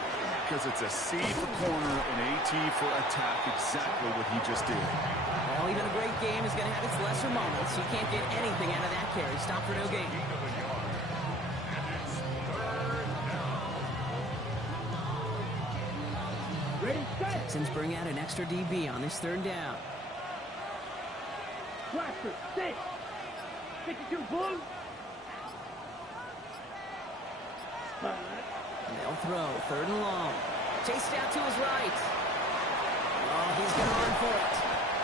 Because it's a C for corner and AT for attack, exactly what he just did. Well, even a great game is going to have its lesser moments. You can't get anything out of that carry. Stop for no gain. Ready. Set. Texans bring out an extra DB on this 3rd down. Blaster. Sit. 52 blue. They'll throw 3rd and long. Chased out to his right. Oh, he's going to run for it.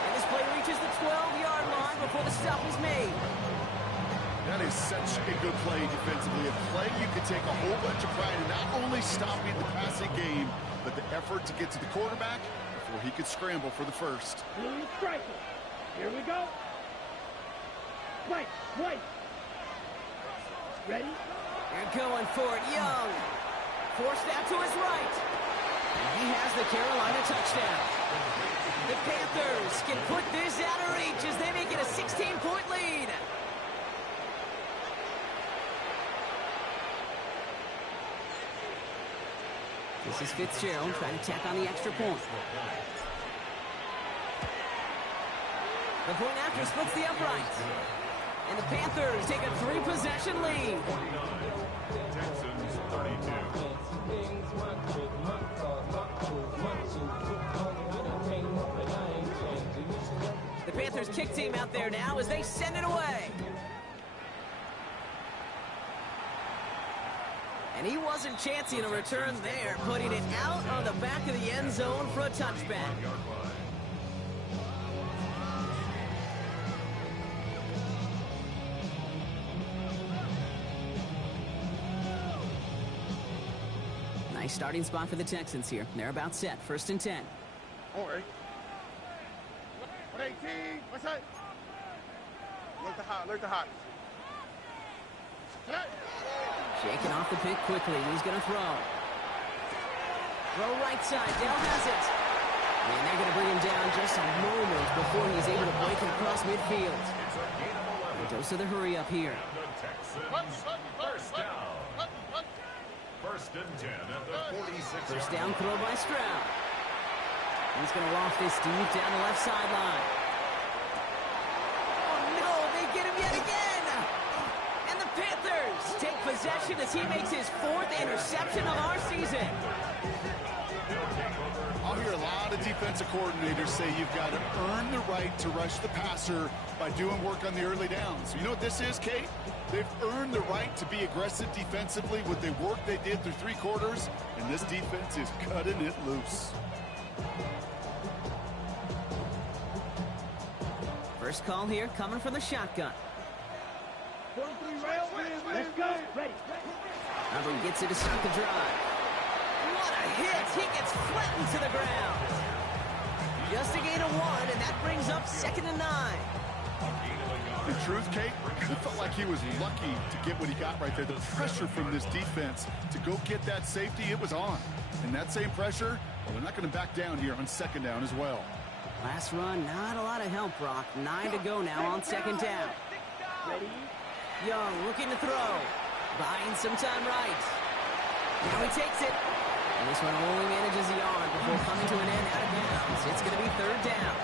And this play reaches the 12-yard line before the stop is made. That is such a good play defensively. A play you could take a whole bunch of pride in not only stopping the passing game, but the effort to get to the quarterback before he could scramble for the first. Blue striker. Here we go. Spike. White. Ready? They're going for it. Young. Forced out to his right. And he has the Carolina touchdown. The Panthers can put this out of reach as they make it a 16-point lead. This is Fitzgerald trying to tack on the extra point. The point after splits the uprights. And the Panthers take a 3-possession lead. Texans 32. The Panthers kick team out there now as they send it away. And he wasn't chancing a return there, putting it out on the back of the end zone for a touchback. Nice starting spot for the Texans here. They're about set. 1st and 10. All right. 118. What's that? Alert the hot. Shaking off the pick quickly. He's going to throw. Throw right side. Dale has it. And they're going to bring him down just a moment before he's able to break it across midfield. A dose of the hurry up here. The Texans, first down. 1st and 10 at the 46. First down throw by Stroud. He's going to loft this deep down the left sideline. Oh, no, they get him yet again. And the Panthers take possession as he makes his 4th interception of our season. I'll hear a lot of defensive coordinators say you've got to earn the right to rush the passer by doing work on the early downs. You know what this is, Kate? They've earned the right to be aggressive defensively with the work they did through 3 quarters, and this defense is cutting it loose. First call here coming from the shotgun. 43 rounds. Let's go. Ready. Auburn gets it to start the drive. What a hit! He gets flattened to the ground. Just a gain of 1, and that brings up 2nd and 9. In truth, Kate, it felt like he was lucky to get what he got right there. The pressure from this defense to go get that safety, it was on. And that same pressure, well, they're not going to back down here on 2nd down as well. Last run, not a lot of help, Brock. 9 to go now on 2nd down. Ready. Young looking to throw. Buying some time right. Now he takes it. And this one only manages a yard before coming to an end out of bounds. It's going to be 3rd down.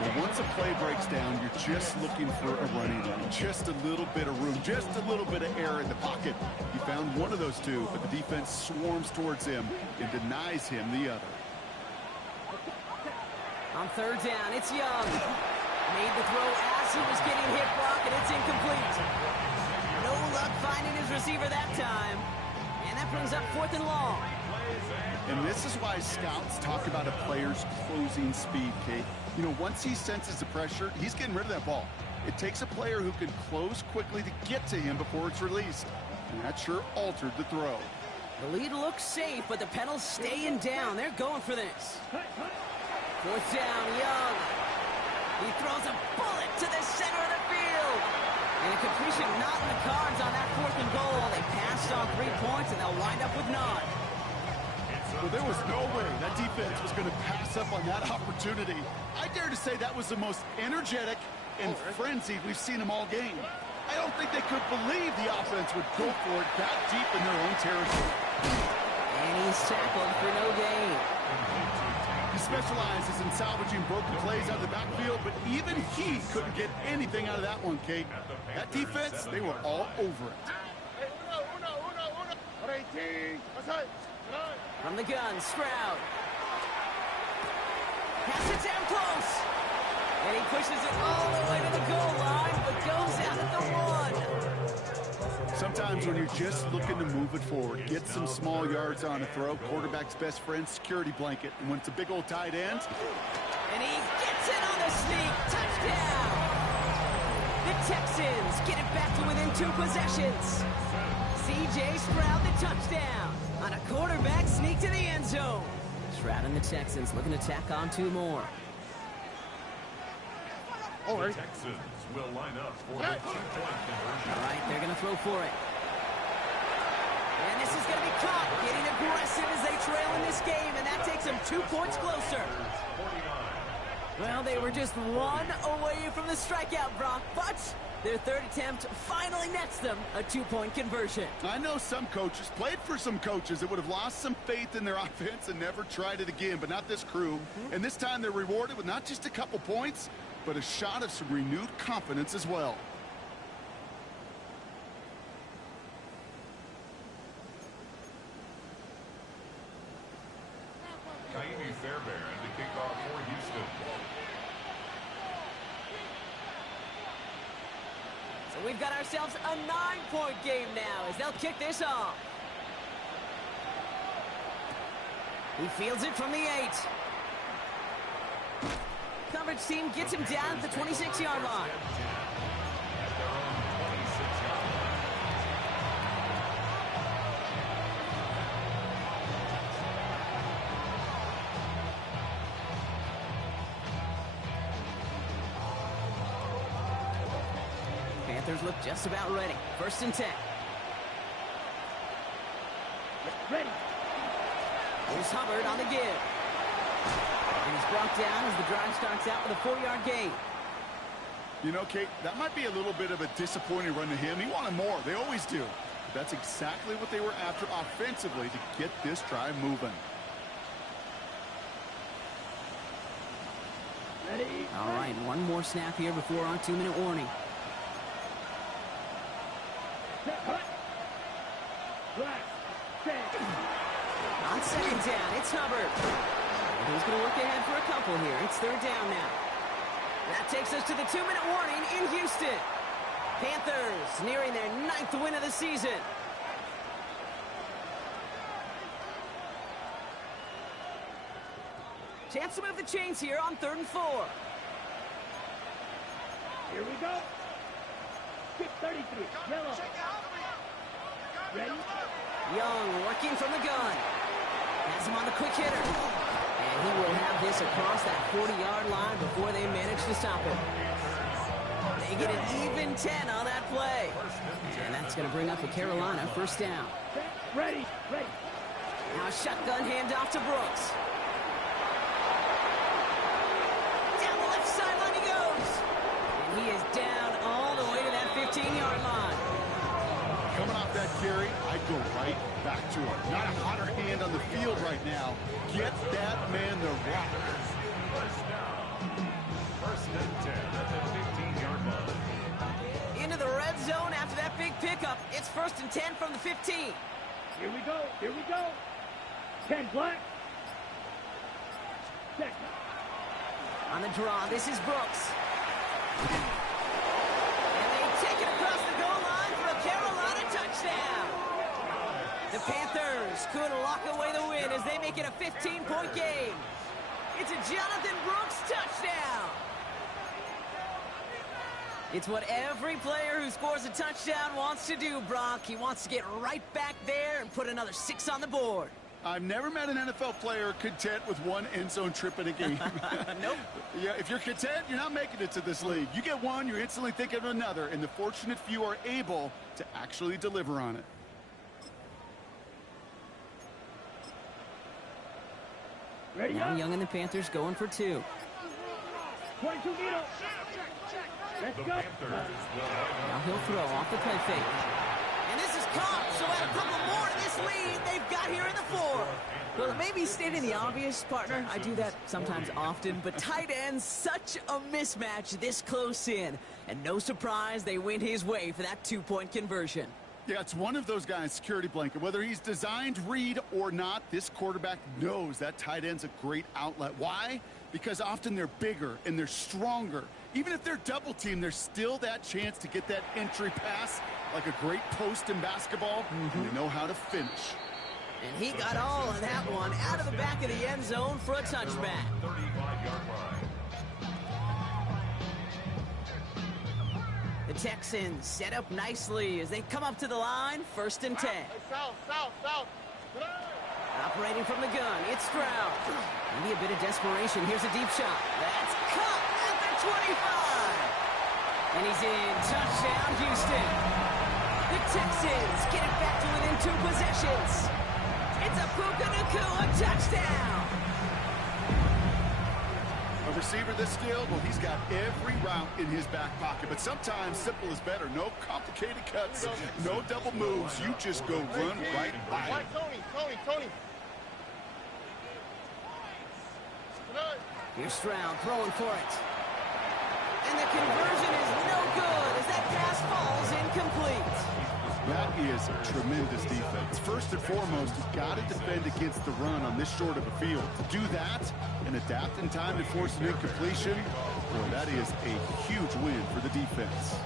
Well, once a play breaks down, you're just looking for a running lane. Just a little bit of room, just a little bit of air in the pocket. He found one of those 2, but the defense swarms towards him and denies him the other. On 3rd down, it's Young. Made the throw as he was getting hit, Brock, and it's incomplete. No luck finding his receiver that time. And that brings up 4th and long. And this is why scouts talk about a player's closing speed, Kate. You know, once he senses the pressure, he's getting rid of that ball. It takes a player who can close quickly to get to him before it's released. And that sure altered the throw. The lead looks safe, but the pedals staying down. They're going for this. 4th down, Young. He throws a bullet to the center of the field. And a completion not in the cards on that 4th and goal. They passed on 3 points, and they'll wind up with none. Well, there was no way that defense was going to pass up on that opportunity. I dare to say that was the most energetic and frenzied we've seen them all game. I don't think they could believe the offense would go for it that deep in their own territory. And he's tackled for no gain. He specializes in salvaging broken plays out of the backfield, but even he couldn't get anything out of that one, Kate. That defense, they were all over it. From the gun, Stroud. Has it down close. And he pushes it all the way to the goal line, but goes out at the 1. Sometimes when you're just looking to move it forward, get some small yards on a throw, quarterback's best friend, security blanket. And when it's a big old tight end. And he gets it on the sneak. Touchdown. The Texans get it back to within 2 possessions. C.J. Stroud the touchdown on a quarterback sneak to the end zone. Stroud and the Texans looking to tack on 2 more. The Texans will line up for the 2-point conversion. All right, they're going to throw for it. And this is going to be caught. Getting aggressive as they trail in this game, and that takes them 2 points closer. Well, they were just 1 away from the strikeout, Brock, but their 3rd attempt finally nets them a 2-point conversion. I know some coaches, played for some coaches that would have lost some faith in their offense and never tried it again, but not this crew. And this time they're rewarded with not just a couple points, but a shot of some renewed confidence as well. Kaimi Fairbairn to kick off for Houston. So we've got ourselves a 9-point game now as they'll kick this off. He fields it from the 8. Coverage team gets him down at the 26-yard line. Panthers look just about ready. 1st and 10. Ready. Here's Hubbard on the give. And he's brought down as the drive starts out with a 4-yard gain. You know, Kate, that might be a little bit of a disappointing run to him. He wanted more. They always do. But that's exactly what they were after offensively to get this drive moving. Ready. All right, one more snap here before our 2-minute warning. On second down, it's Hubbard. He's going to look ahead for a couple here. It's third down now. That takes us to the 2-minute warning in Houston. Panthers nearing their 9th win of the season. Chance to move the chains here on 3rd and 4. Here we go. Kick 33. Yellow. Ready? Young working from the gun. Has him on the quick hitter. And he will have this across that 40-yard line before they manage to stop him. They get an even 10 on that play. And that's going to bring up a Carolina first down. Ready. Now a shotgun handoff to Brooks. Down the left sideline he goes. And he is down all the way to that 15-yard line. Coming off that carry, I'd go right back to him. Not a hotter hand on the field right now. Get that man the rock. First and 10 at the 15-yard line. Into the red zone after that big pickup. It's 1st and 10 from the 15. Here we go. 10 black. Second. On the draw, this is Brooks. And they take it across the goal line for a Carolina touchdown. The Panthers could lock away the win as they make it a 15-point game. It's a Jonathan Brooks touchdown. It's what every player who scores a touchdown wants to do, Brock. He wants to get right back there and put another 6 on the board. I've never met an NFL player content with one end zone trip in a game. Nope. Yeah, if you're content, you're not making it to this league. You get one, you're instantly thinking of another, and the fortunate few are able to actually deliver on it. Ready Now up. Young and the Panthers going for 2. 22 needle. Let's The go. Panthers will Now he'll throw off the play fake. And this is caught, so add a couple more to this lead they've got here in the 4. Well, it may be stating the obvious, partner. I do that sometimes often, but tight ends, such a mismatch this close in. And no surprise, they win his way for that 2-point conversion. Yeah, it's one of those guys' security blanket. Whether he's designed read or not, this quarterback knows that tight end's a great outlet. Why? Because often they're bigger and they're stronger. Even if they're double teamed, there's still that chance to get that entry pass like a great post in basketball, and they know how to finish. And he got all of that one out of the back of the end zone for a touchback. 35-yard line. The Texans set up nicely as they come up to the line, 1st and 10. South. Operating from the gun, it's Stroud. Maybe a bit of desperation. Here's a deep shot. That's caught at the 25. And he's in. Touchdown, Houston. The Texans get it back to within 2 possessions. It's a Puka Nacua touchdown. A receiver this skilled, well, he's got every route in his back pocket. But sometimes simple is better. No complicated cuts, no double moves. You just go run right by him. Tony. Here's Stroud throwing for it. And the conversion is no good as that pass falls incomplete. That is a tremendous defense. First and foremost, you've got to defend against the run on this short of a field. To do that and adapt in time to force an incompletion, boy, that is a huge win for the defense.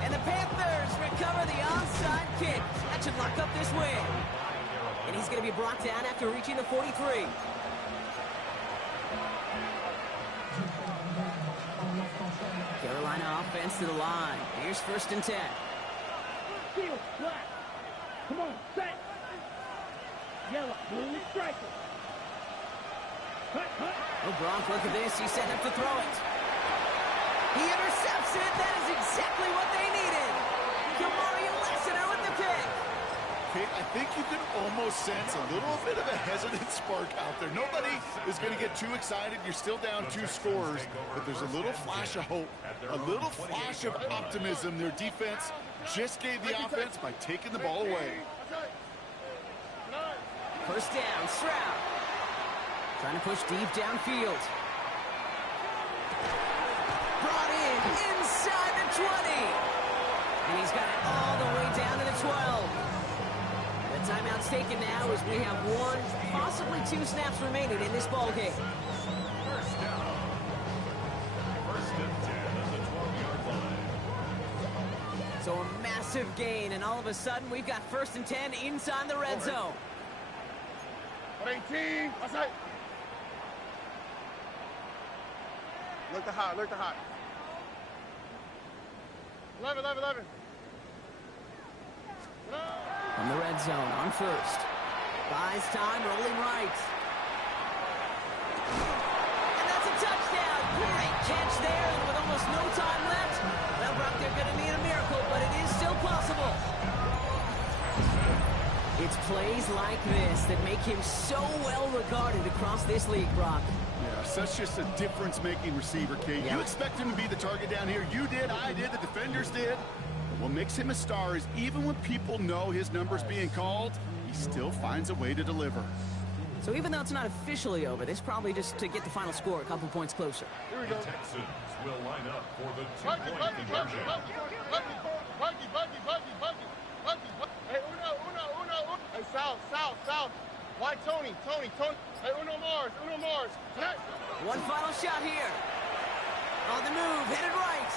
And the Panthers recover the onside kick. That should lock up this win. And he's going to be brought down after reaching the 43. Carolina offense to the line. Here's 1st and 10. Field black. Come on, set. Yellow, blue, striker. Cut. Oh, Gronk, look at this. He's setting up to throw it. He intercepts it. That is exactly what they needed. Kamari Lessiter with the pick. I think you can almost sense a little bit of a hesitant spark out there. Nobody is going to get too excited. You're still down 2 scores, but there's a little flash of hope, a little flash of optimism. Their defense just gave the offense by taking the ball away. 1st down, Stroud. Trying to push deep downfield. brought in inside the 20. And he's got it all the way down to the 12. The timeout's taken now as we have 1, possibly 2 snaps remaining in this ball game. First down. First and 10 at the 12-yard line. So a massive gain, and all of a sudden we've got 1st and 10 inside the red zone. 18. Outside. Look the hot. 11. From the red zone on 1st. Buys time, rolling right. And that's a touchdown. Great catch there, and with almost no time left. Well, Brock, they're going to need a miracle, but it is still possible. It's plays like this that make him so well regarded across this league, Brock. Yeah, such just a difference-making receiver, Kate. Yeah. You expect him to be the target down here. You did, I did, the defenders did. But what makes him a star is even when people know his number's being called, he still finds a way to deliver. So even though it's not officially over, this probably just to get the final score a couple points closer. Here we The go. Texans will line up for the Buggy. two-point conversion. Hey, Uno. Hey, South. Why Tony? Hey, Uno Mars. Hey. One final shot here. On the move, headed right.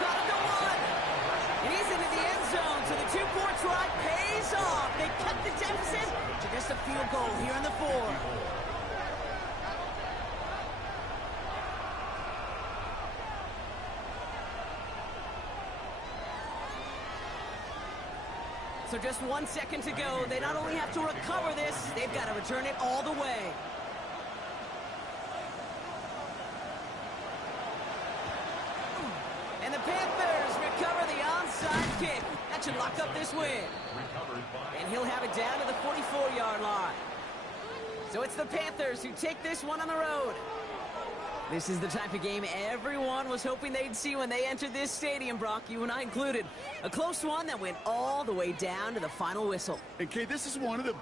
Got him to 1. And he's into the end zone, so the 2-point try pays off. They cut the deficit to just a field goal here in the 4th. So just 1 second to go. They not only have to recover this, they've got to return it all the way. And the Panthers recover the onside kick. That should lock up this win. And he'll have it down to the 44-yard line. So it's the Panthers who take this one on the road. This is the type of game everyone was hoping they'd see when they entered this stadium, Brock, you and I included. A close one that went all the way down to the final whistle. And Kate, this is one of the